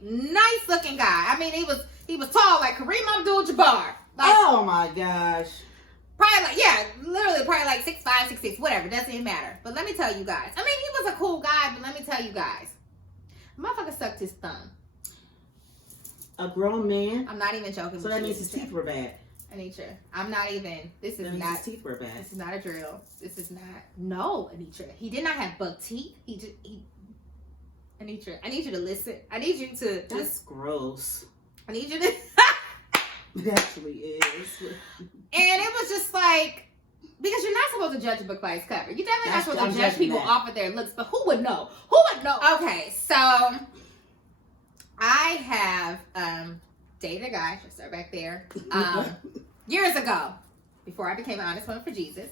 guy. I mean, he was tall like Kareem Abdul-Jabbar. Like, Oh my gosh. probably like, yeah, literally probably like 6'5", 6'6", whatever. Doesn't even matter. But let me tell you guys. I mean, he was a cool guy, but let me tell you guys. The motherfucker sucked his thumb. A grown man. I'm not even joking. So with that you. means his teeth were bad. Anitra, I'm not even. This That is means not. his teeth were bad. This is not a drill. This is not. No, Anitra. He did not have buck teeth. Anitra, I need you to listen. I need you to That's just. gross. I need you to. It actually is. And it was just like, Because you're not supposed to judge a book by its cover. You're definitely not That's- supposed I'm to judge judging people that. off of their looks, but who would know? Who would know? Okay, so I have dated a guy, should start back there, years ago, before I became an honest woman for Jesus.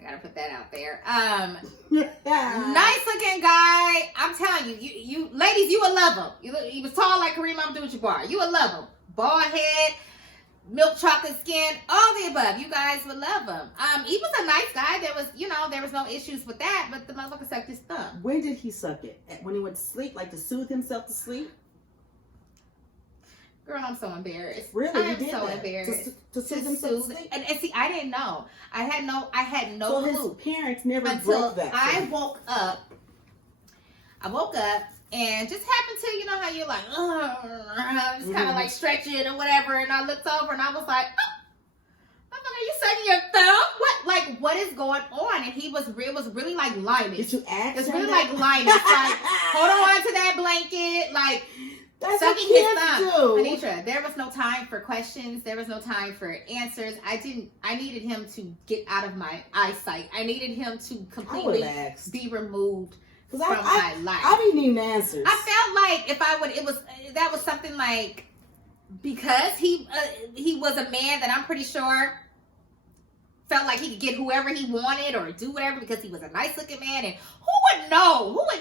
I gotta put that out there. Nice looking guy. I'm telling you, you ladies, you would love him. He was tall like Kareem Abdul-Jabbar. You would love him. Bald head, milk chocolate skin, all the above. You guys would love him. He was a nice guy. There was no issues with that, but the motherfucker sucked his thumb. When did he suck it? When he went to sleep, like to soothe himself to sleep? Girl, I'm so embarrassed. Really? I'm You did so that? embarrassed. To soothe himself to sleep? And see, I didn't know. I had no So clue. his parents never Until broke that. I thing. woke up and just happened to, you know how you're like, just kind of like stretching or whatever. And I looked over and I was like, oh, are you sucking your thumb? What is going on? And it was really like Linus. Did you ask It's him really that? like Linus. Like, hold on to that blanket. Like, That's what sucking his kids thumb. do. Anitra, there was no time for questions. There was no time for answers. I needed him to get out of my eyesight. I needed him to I would completely have asked. be removed from Because my life. I be needing answers. I felt like if I would, that was something like, because he was a man that I'm pretty sure felt like he could get whoever he wanted or do whatever because he was a nice looking man. And who would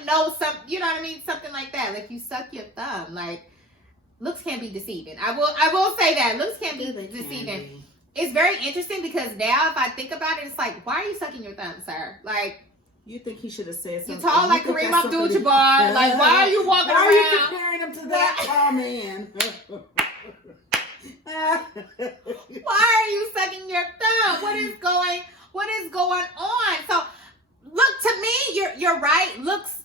know some, you know what I mean? Something like that. Like, you suck your thumb. Like, looks can be deceiving. I will say that. Looks can be deceiving. It's very interesting because now if I think about it, it's like, why are you sucking your thumb, sir? Like, you think he should have said something? you tall like think Kareem that's something Abdul-Jabbar. Like, why are you walking Why are you around? comparing him to that tall man? Why are you sucking your thumb? What is going on? So, look, to me, you're right. Looks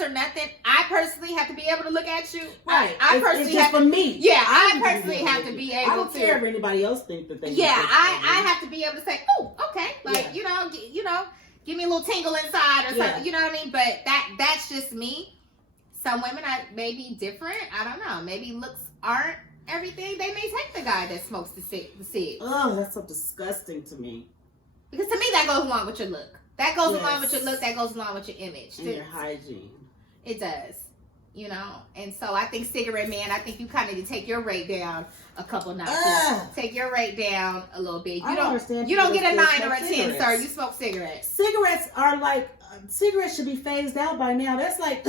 are nothing. I personally have to be able to look at you. Right. I It's personally just have for to. me. Yeah, I need personally be have able to be I able don't to. care if anybody else think that they. Yeah, think I have to be able to say, oh, okay, like Yeah. give me a little tingle inside or something. Yeah. You know what I mean? But that's just me. Some women may be different. I don't know. Maybe looks aren't everything. They may take the guy that smokes the cig. Oh, that's so disgusting to me. Because to me, that goes along with your look. That goes Yes. along with your look. That goes along with your image. And your hygiene. It does. You know? And so I think cigarette man, I think you kind of need to take your rate down a couple notches. Take your rate down a little bit. I don't understand You don't people get a that 9 or a smoke 10, sir. cigarettes. You smoke cigarettes. Cigarettes are like cigarettes should be phased out by now. That's like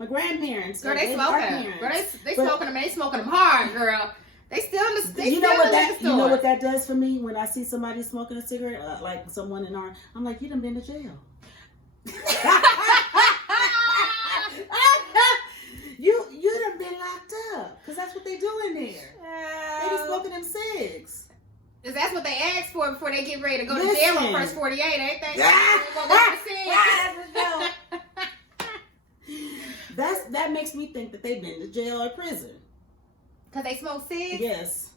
my grandparents. Girl, like, they our smoking them. parents. Girl, they But- smoking them. They smoking them hard, girl. They still in the they you know still what in that the you know store. what that does for me when I see somebody smoking a cigarette, like someone in our. I'm like, you done been to jail. you done been locked up because that's what they do in there. They be smoking them cigs. Cause that's what they ask for before they get ready to go to Listen. jail on first 48, ain't they? That makes me think that they've been to jail or prison. Cause they smoke cigs. Yes.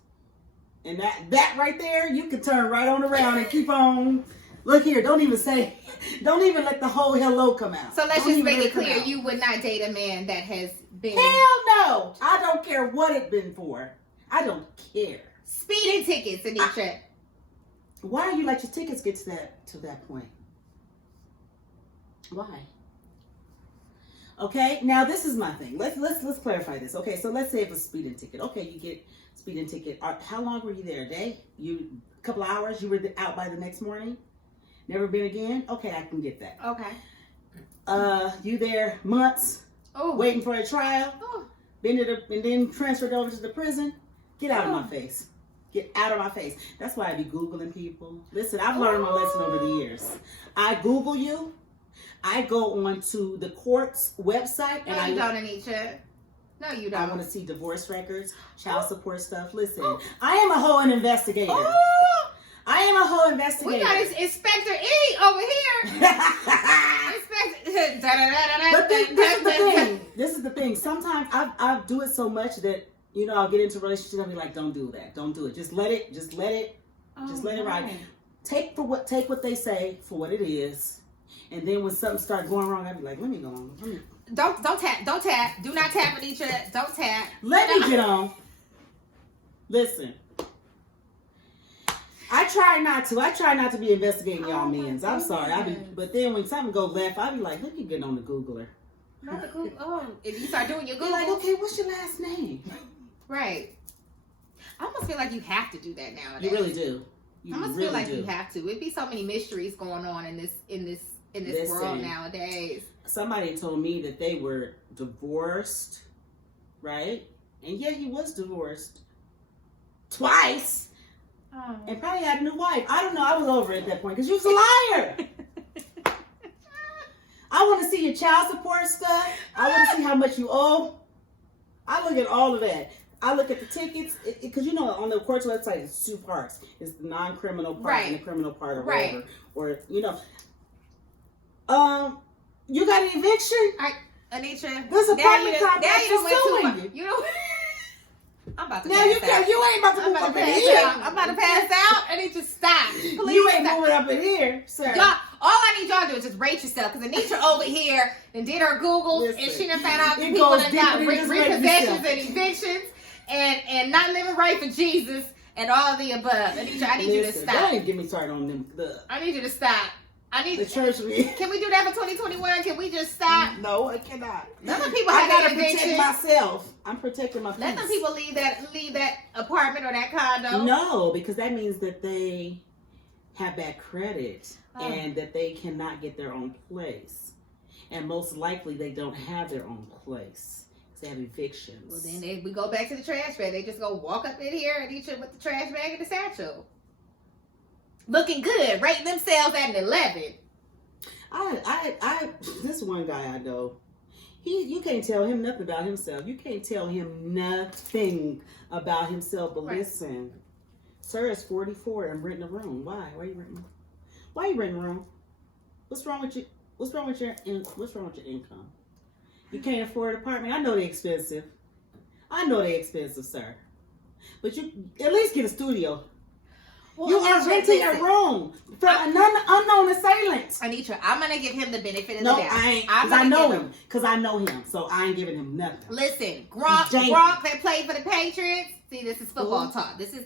And that right there, you can turn right on around and keep on. Look here, don't even let the whole hello come out. So let's Don't just even make let it come clear: out. you would not date a man that has been Hell no! I don't care what it's been for. I don't care. speeding tickets, Anisha. Why do you let your tickets get to that point? Why? Okay, now this is my thing. Let's clarify this. Okay, so let's say it was a speeding ticket. Okay, you get speeding ticket. How long were you there? A day? A couple of hours? You were out by the next morning? Never been again? Okay, I can get that. Okay. You there months Oh. waiting for a trial? Oh. Been to and then transferred over to the prison? Get out of Oh. my face. Get out of my face. That's why I be Googling people. Listen, I've learned my lesson over the years. I Google you. I go onto the court's website No, and you don't, Anisha. No, you I don't. want to see divorce records, child support stuff. Listen, I am a whole investigator. Oh, I am a whole we investigator. got Inspector E over here. But this is the thing. This is the thing. Sometimes I do it so much that I'll get into a relationship and be like, don't do that. Don't do it. Just let it ride. Take what they say for what it is. And then when something starts going wrong, I'd be like, let me go on. Don't tap. Don't tap. Do not tap at each other. Don't tap. Let me get on. Listen. I try not to. I try not to be investigating y'all Oh, my men's. I'm sorry. goodness. But then when something go left, I be like, look, you getting on the Googler. Not the Google. Oh, if you start doing your Be Google, like, okay, what's your last name? right? I almost feel like you have to do that nowadays. You really do. You I almost really feel like do. you have to. It'd be so many mysteries going on in this Listen. world nowadays. Somebody told me that they were divorced, right? And yeah, he was divorced twice. Oh. And probably had a new wife. I don't know. I was over it at that point because you was a liar. I want to see your child support stuff. I want to see how much you owe. I look at all of that. I look at the tickets because you know on the court's website it's two parts. It's the non-criminal part and the criminal part or Right. whatever. Or you know, you got an eviction? Anitra, This apartment complex you is went too suing far. you. You know, I'm about to Now pass you out. can't. You ain't about to I'm move about up to in pass here. out. I'm about to pass out. Anitra, stop. Please You ain't stop. moving up in here, sir. Y'all, all I need y'all to do is just rate yourself because Anitra over here and did her Googles and Listen, she done found out it people goes that got deeper than just rate repossessions yourself. and evictions and not living right for Jesus and all of the above. Anitra, I need you to Listen, stop. don't even get me started on them. I need you to stop. I need The church. Can we do that for 2021? Can we just stop? No, I cannot. Let them people I have gotta their protect eviction. myself. I'm protecting my peace. Let them people leave that apartment or that condo. No, because that means that they have bad credit Oh. and that they cannot get their own place. And most likely they don't have their own place. They have evictions. Well, then we go back to the trash bag. They just go walk up in here and eat you with the trash bag and the satchel. Looking good, rating themselves at an 11. This one guy I know, you can't tell him nothing about himself. You can't tell him nothing about himself. But Right. listen, sir is 44 and renting a room. Why? Why you renting? Why you renting a room? What's wrong with you? What's wrong with your income? You can't afford an apartment. I know they're expensive. Sir. But you at least get a studio. Well, You are Anitra, renting a listen, room from an unknown assailant. Anitra, I'm gonna give him the benefit of No, the doubt. I ain't. I'm Because I gonna know give him. Because I know him. So I ain't giving him nothing. Listen, Gronk Janky. that played for the Patriots. See, this is football Who? talk. This is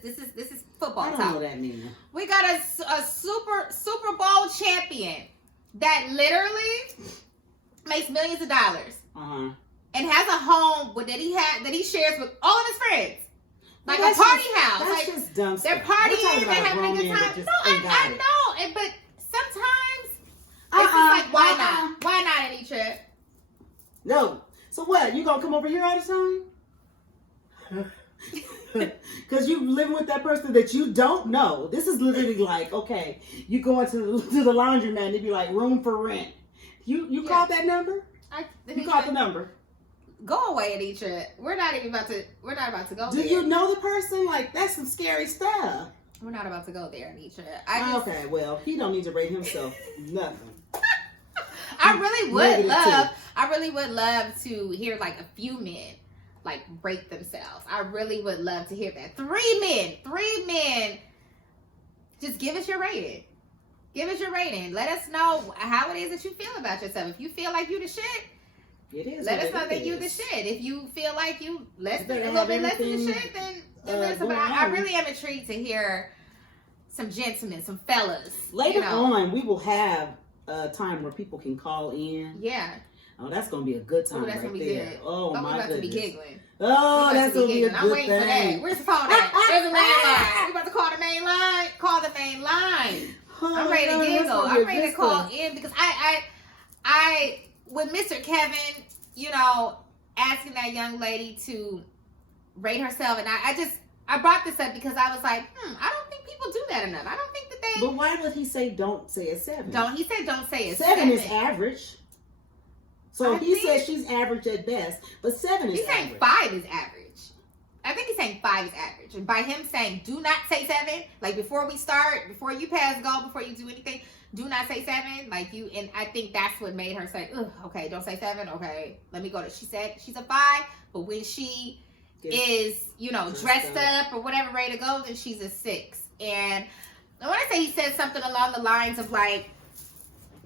football I don't talk. know that meaning. We got a Super Bowl champion that literally makes millions of dollars Uh-huh. and has a home that he shares with all of his friends, like Well, a party just, house. That's Like just dumb they're stuff. We're partying, talking they're about a having a grown good man that time. just No, ain't got I it. know, but sometimes it's just like, why not? Why not, Anitra? No. So what? You gonna come over here all the time? Because you living with that person that you don't know. This is literally like, okay, you go into the laundromat and it'd be like room for rent. You Yeah. called that number? You called the number. Go away, Anitra. We're not about to go Do there. you know the person? Like that's some scary stuff. We're not about to go there, Anitra. Okay, well, he don't need to rate himself nothing. I really would Negative love to hear like a few men like rate themselves. I really would love to hear that. Three men. Just give us your rating. Give us your rating. Let us know how it is that you feel about yourself. If you feel like you the shit, It is. let what us know it that you is. the shit. If you feel like you a better little have bit less than the everything, shit, then listen. But going I on. really am intrigued to hear some gentlemen, some fellas. Later you know. on, we will have a time where people can call in. Yeah. Oh, that's gonna be a good time Ooh, that's right gonna be there. good. Oh we my about to be goodness. giggling. Oh, We that's about gonna to be a giggling. I'm good waiting for that. thing. Where's the phone at? There's the main line. We about to call the main line. Call the main line. I'm ready to Oh, that's giggle. gonna be a I'm ready to good call thing. in because I with Mr. Kevin, you know, asking that young lady to rate herself, and I brought this up because I was like, I don't think people do that enough. I don't think that they But why would he say don't say a 7? He said don't say it's Seven is average. So I he think- says she's average at best, but 7 is He's saying average. 5 is average. I think he's saying 5 is average. And by him saying do not say 7, like before we start, before you pass go, before you do anything, do not say 7. Like you, and I think that's what made her say, ugh, okay, don't say 7. Okay, let me go to, she said she's a 5, but when she is, you know, dressed up or whatever, ready to go, then she's a 6. And I want to say he said something along the lines of like,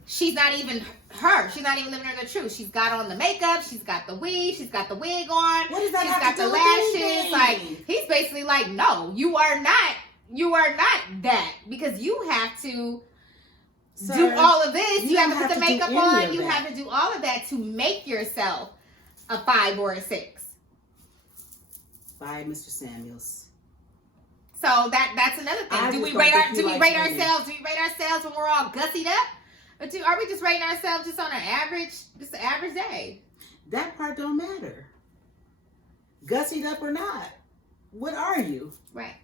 she's not even her. She's not even living her the truth. She's got on the makeup. She's got the weave. She's got the wig on. What does that She's have got to the do with lashes. anything? Like, he's basically like, no, you are not. You are not that, because you have to Sir, do all of this. You have to don't put the to do makeup any on. of You that. have to do all of that to make yourself a 5 or a 6. Bye, Mr. Samuels. So that's another thing. I Do just we don't rate think our he do we likes rate women. ourselves? Do we rate ourselves when we're all gussied up? Or are we just rating ourselves just on an average day? That part don't matter. Gussied up or not. What are you? Right.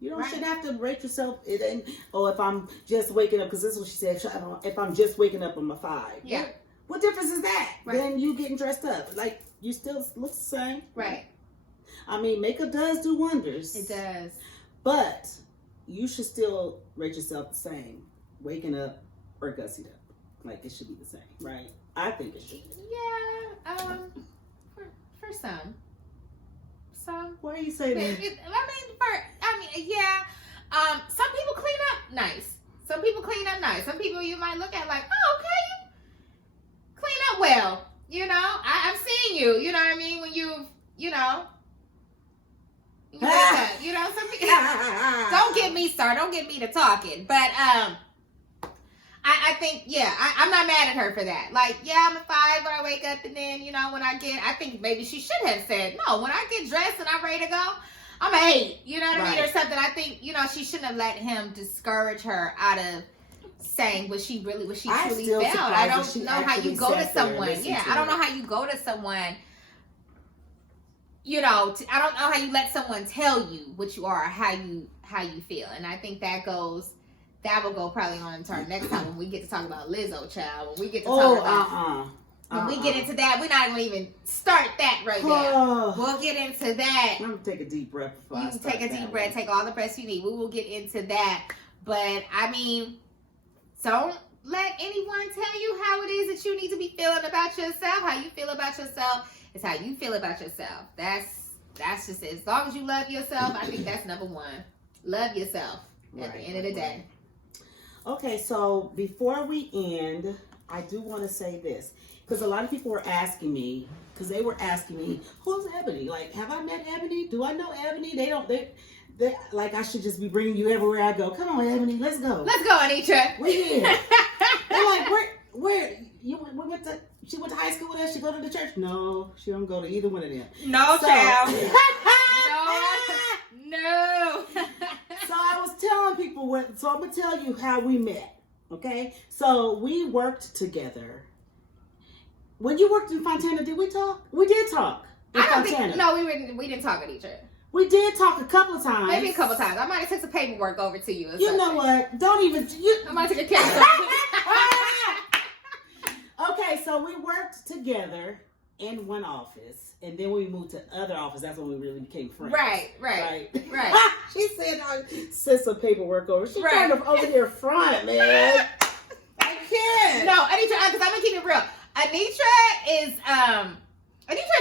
You don't Right. shouldn't have to rate yourself. It ain't, oh, if I'm just waking up, because this is what she said. If I'm just waking up, I'm a 5. Yeah. What difference is that? Right. Then you getting dressed up. Like, you still look the same. Right. I mean, makeup does do wonders. It does. But you should still rate yourself the same. Waking up or gussied up. Like, it should be the same, right? I think it should. Yeah. For some. Some. Why you say that? Yeah. Some people clean up nice. Some people clean up nice. Some people you might look at like, oh, okay, you clean up well. You know, I've seen you. You know what I mean? When you know, some people. Don't get me started. Don't get me to talking. But I think, yeah, I'm not mad at her for that. Like, yeah, I'm a 5 when I wake up, and then, you know, I think maybe she should have said, no, when I get dressed and I'm ready to go, I'm an 8. You know what I mean? Or something. I think, you know, she shouldn't have let him discourage her out of saying what she truly still felt. surprised I that don't she know how you actually go to sat there and someone. listened Yeah, to I don't her. know how you go to someone. You know, I don't know how you let someone tell you what you are, or how you feel. And I think that will go probably on to our next time when we get to talk about Lizzo, child. When we get to talk about when we get into that, we're not going to even start that right now. We'll get into that. I'm gonna take a deep breath before You I can start take a that deep breath, one. take all the breaths you need. We will get into that. But I mean, don't let anyone tell you how it is that you need to be feeling about yourself. How you feel about yourself is how you feel about yourself. That's just it. As long as you love yourself, I think that's number one. Love yourself at the end of the day. Okay, so before we end, I do want to say this. Because a lot of people were asking me, who's Ebony? Like, have I met Ebony? Do I know Ebony? They like, I should just be bringing you everywhere I go. Come on, Ebony, let's go. Let's go, Anitra. We're here. They're like, where, she went to high school with us? She go to the church? No, she don't go to either one of them. No, So- child. No. So I was telling people so I'm going to tell you how we met, okay? So we worked together. When you worked in Fontana, did we talk? We did talk in I don't Fontana. think, no, we didn't talk at each other. We did talk a couple of times. Maybe a couple times. I might have took some paperwork over to you. Or You know something. what? Don't even... I might take a camera. Okay, so we worked together in one office, and then we moved to other office. That's when we really became friends. Right. She said I sent some paperwork over. She's Right. trying to over here front, man. I can't. No, Anitra, because I'm gonna keep it real. Anitra is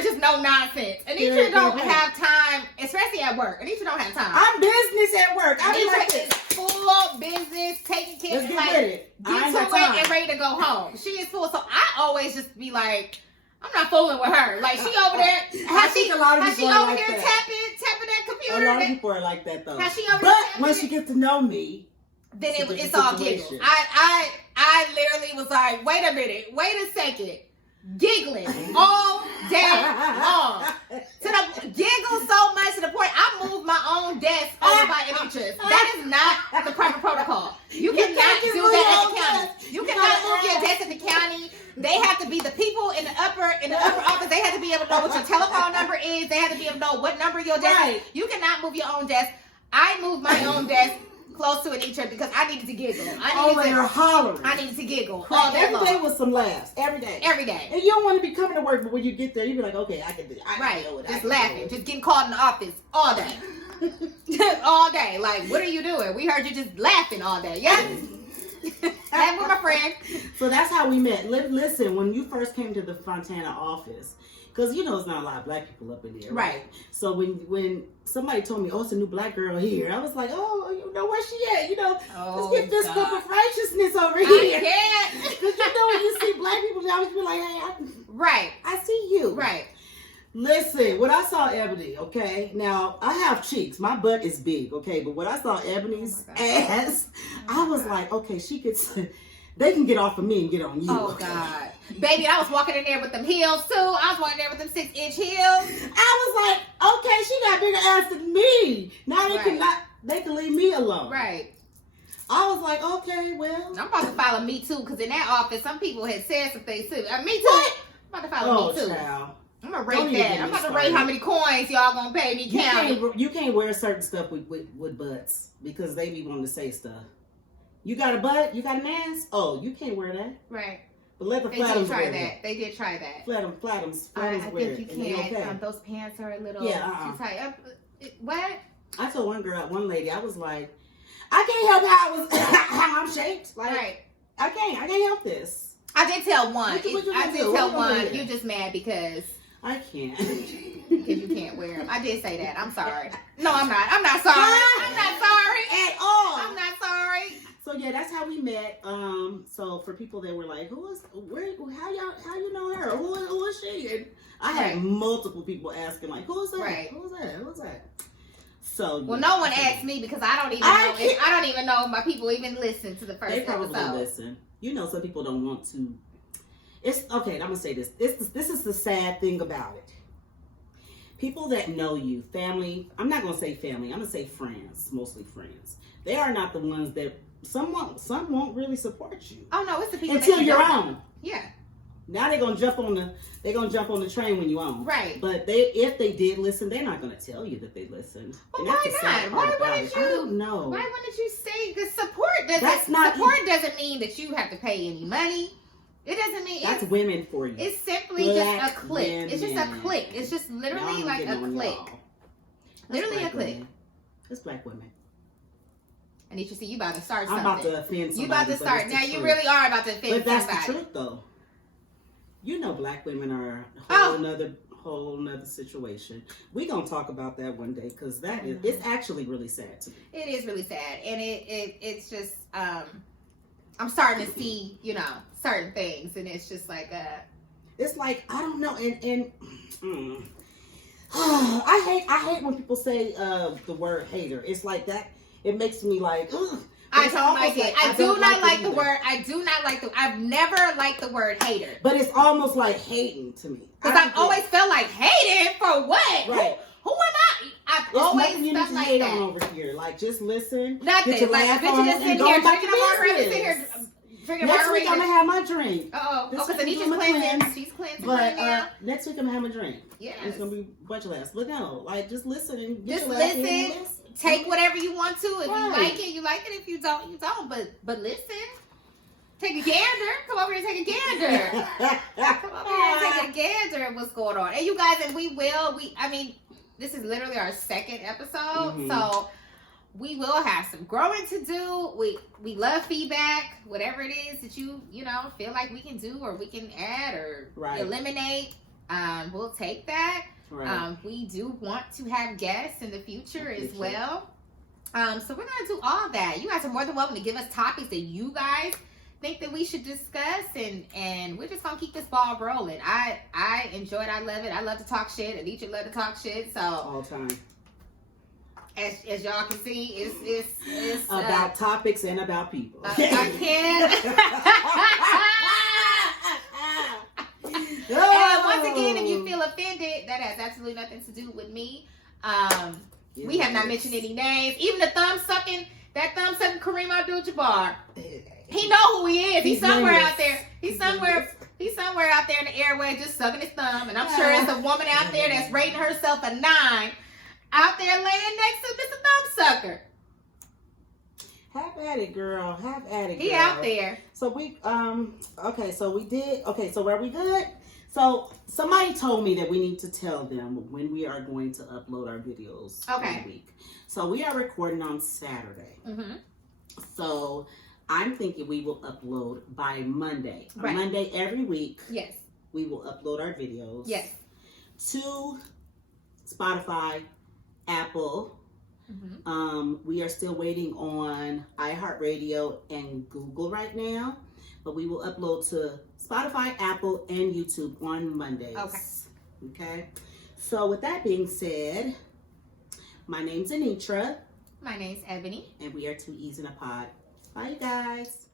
just no nonsense. Anitra don't have time, especially at work. Anitra don't have time. I'm business at work. I mean, like Anitra this. is full business, taking care Let's of get like with it. I get ain't to got time. it and ready to go home. She is full, so I always just be like, I'm not fooling with her. Like she over there, I think a lot of has she people are over like here that. tapping that A computer? lot of people are like that though. Has she over But there when tapping she it? gets to know me, Then It's a it's different all situation. giggles. I literally was like, wait a minute, wait a second. Giggling all day long. To the giggle so much to the point I moved my own desk over by Anitra's. That is not the proper protocol. You cannot can't do just move that your at own the county. desk. You You cannot gotta move your ask. desk at the county. They have to be the people in the upper office. They have to be able to know what your telephone number is. They have to be able to know what number your desk Right. is. You cannot move your own desk. I moved my own desk close to Anitra because I needed to giggle. over here hollering. I needed to giggle all day Every day long. with some laughs. Every day. Every day. And you don't want to be coming to work, but when you get there, you be like, okay, I can do it. I can Right. do it. I Just can do laughing. it. Just getting called in the office all day. All day. Like, what are you doing? We heard you just laughing all day. Yeah? Laughing with my friend. So that's how we met. Listen, when you first came to the Fontana office, because you know it's not a lot of black people up in there, right? So when somebody told me, oh, it's a new black girl here, I was like, oh, you know where she at? You know, Oh, let's get this God. cup of righteousness over I here. can't. Because you know when you see black people, they always be like, hey, Right. I see you. Right. Listen, when I saw Ebony, okay, now I have cheeks. My butt is big, okay, but when I saw Ebony's ass, I was like, okay, they can get off of me and get on you. Oh, God. Baby, I was walking in there with them heels, too. I was walking there with them 6-inch heels. I was like, okay, she got bigger ass than me. Now they can leave me alone. Right. I was like, okay, well. I'm about to follow Me Too, because in that office, some people had said some things, too. Me Too. What? I'm about to follow Me Too. Child. I'm going to rate that. I'm about to rate how many coins y'all going to pay me counting. You can't wear certain stuff with butts because they be wanting to say stuff. You got a butt? You got an ass? Oh, you can't wear that. Right. But let the They did flatums try wear that. it. They did try that. Flatums I wear think you it. And they can't. okay. Those pants are a little Yeah, too tight. What? I told one lady, I was like, I can't help how I'm shaped. Like, Right. I can't help this. I did tell one. What you I gonna did do? tell What you gonna one. do? You just mad because I can't. you can't wear them. I did say that. I'm sorry. No, I'm not. I'm not sorry. I'm not sorry At all. I'm not sorry. So yeah, that's how we met. So for people that were like, how you know her? Who is she? And I had multiple people asking like, who is that? Right. Who is that? So Well, no one asked me because I don't even know if my people even listen to the first They probably episode. listen. You know, some people don't want to. It's okay. I'm gonna say this. This is the sad thing about it. People that know you, family. I'm not gonna say family. I'm gonna say friends, mostly friends. They are not the ones that some won't really support you Oh no, it's the people until that you're don't. on. Yeah. Now they're gonna jump on the train when you on. Right. But if they did listen, they're not gonna tell you that they listened. Well, And that's why the sad not? part Why about wouldn't it. you? I don't know. Why wouldn't you say the support That's doesn't mean that you have to pay any money. It doesn't mean That's women for you. it's simply Black just a click. It's just a women. click. It's just literally Now I'm like getting a on click. y'all. That's Literally black a click. women. It's black women. I need you to see you about to start I'm something. about to offend somebody. You about to but start. it's Now the you truth. really are about to offend But that's somebody. the truth, though. You know, black women are a whole nother situation. We gonna talk about that one day because it's actually really sad to me. It is really sad, and it's just I'm starting to see certain things, and it's just like It's like I don't know, and I hate when people say the word hater. It's like that. It makes me like. I don't like it. I do not like the either. word. I do not like the. I've never liked the word hater. But it's almost like hating to me. Because I've always felt like hating for what? Right. Who am I? I've There's always nothing you need felt to like hate that. on over here. Like just listen. Nothing. Get your Like laugh bitch on just and sitting go here about drinking your a margarita, sitting business. here drinking Next week I'm margaritas. gonna have my drink. Because This week Anisha's I'm gonna cleansing. cleanse. She's cleansing But right now. next week I'm gonna have a drink. Yes. It's gonna be a bunch of laughs. But no, like just listen and get Just your laugh in and listen. Take whatever you want to. If you Right. like it, you like it. If you don't, you don't. But listen. Take a gander. Come over here and take a gander. Come over here and take a gander at what's going on. And you guys, and I mean, this is literally our second episode. Mhm. So we will have some growing to do. We love feedback, whatever it is that you feel like we can do or we can add or Right. eliminate. We'll take that. Right. We do want to have guests in the future as Future. well. So we're gonna do all that. You guys are more than welcome to give us topics that you guys think that we should discuss, and we're just gonna keep this ball rolling. I enjoy it. I love it. I love to talk shit. Anisha love to talk shit. So All time. as y'all can see, it's About topics and about people. I can't. Oh. And once again, if you feel offended, that has absolutely nothing to do with me. We have not mentioned any names. Even the thumb sucking Kareem Abdul-Jabbar. He know who he is. He's somewhere nameless. out there. He's somewhere out there in the airway just sucking his thumb. And I'm sure there's a woman out there that's rating herself a 9 out there laying next to Mr. Thumbsucker. Have at it, girl. Have at it, girl. He out there. So so are we good? So somebody told me that we need to tell them when we are going to upload our videos Okay. for the week. So we are recording on Saturday. Mm-hmm. So I'm thinking we will upload by Monday. Right. Monday every week, Yes. we will upload our videos. Yes. To Spotify, Apple. Mm-hmm. We are still waiting on iHeartRadio and Google right now, but we will upload to Spotify, Apple, and YouTube on Mondays. Okay. Okay. So with that being said, my name's Anitra. My name's Ebony. And we are 2 E's in a Pod. Bye, you guys.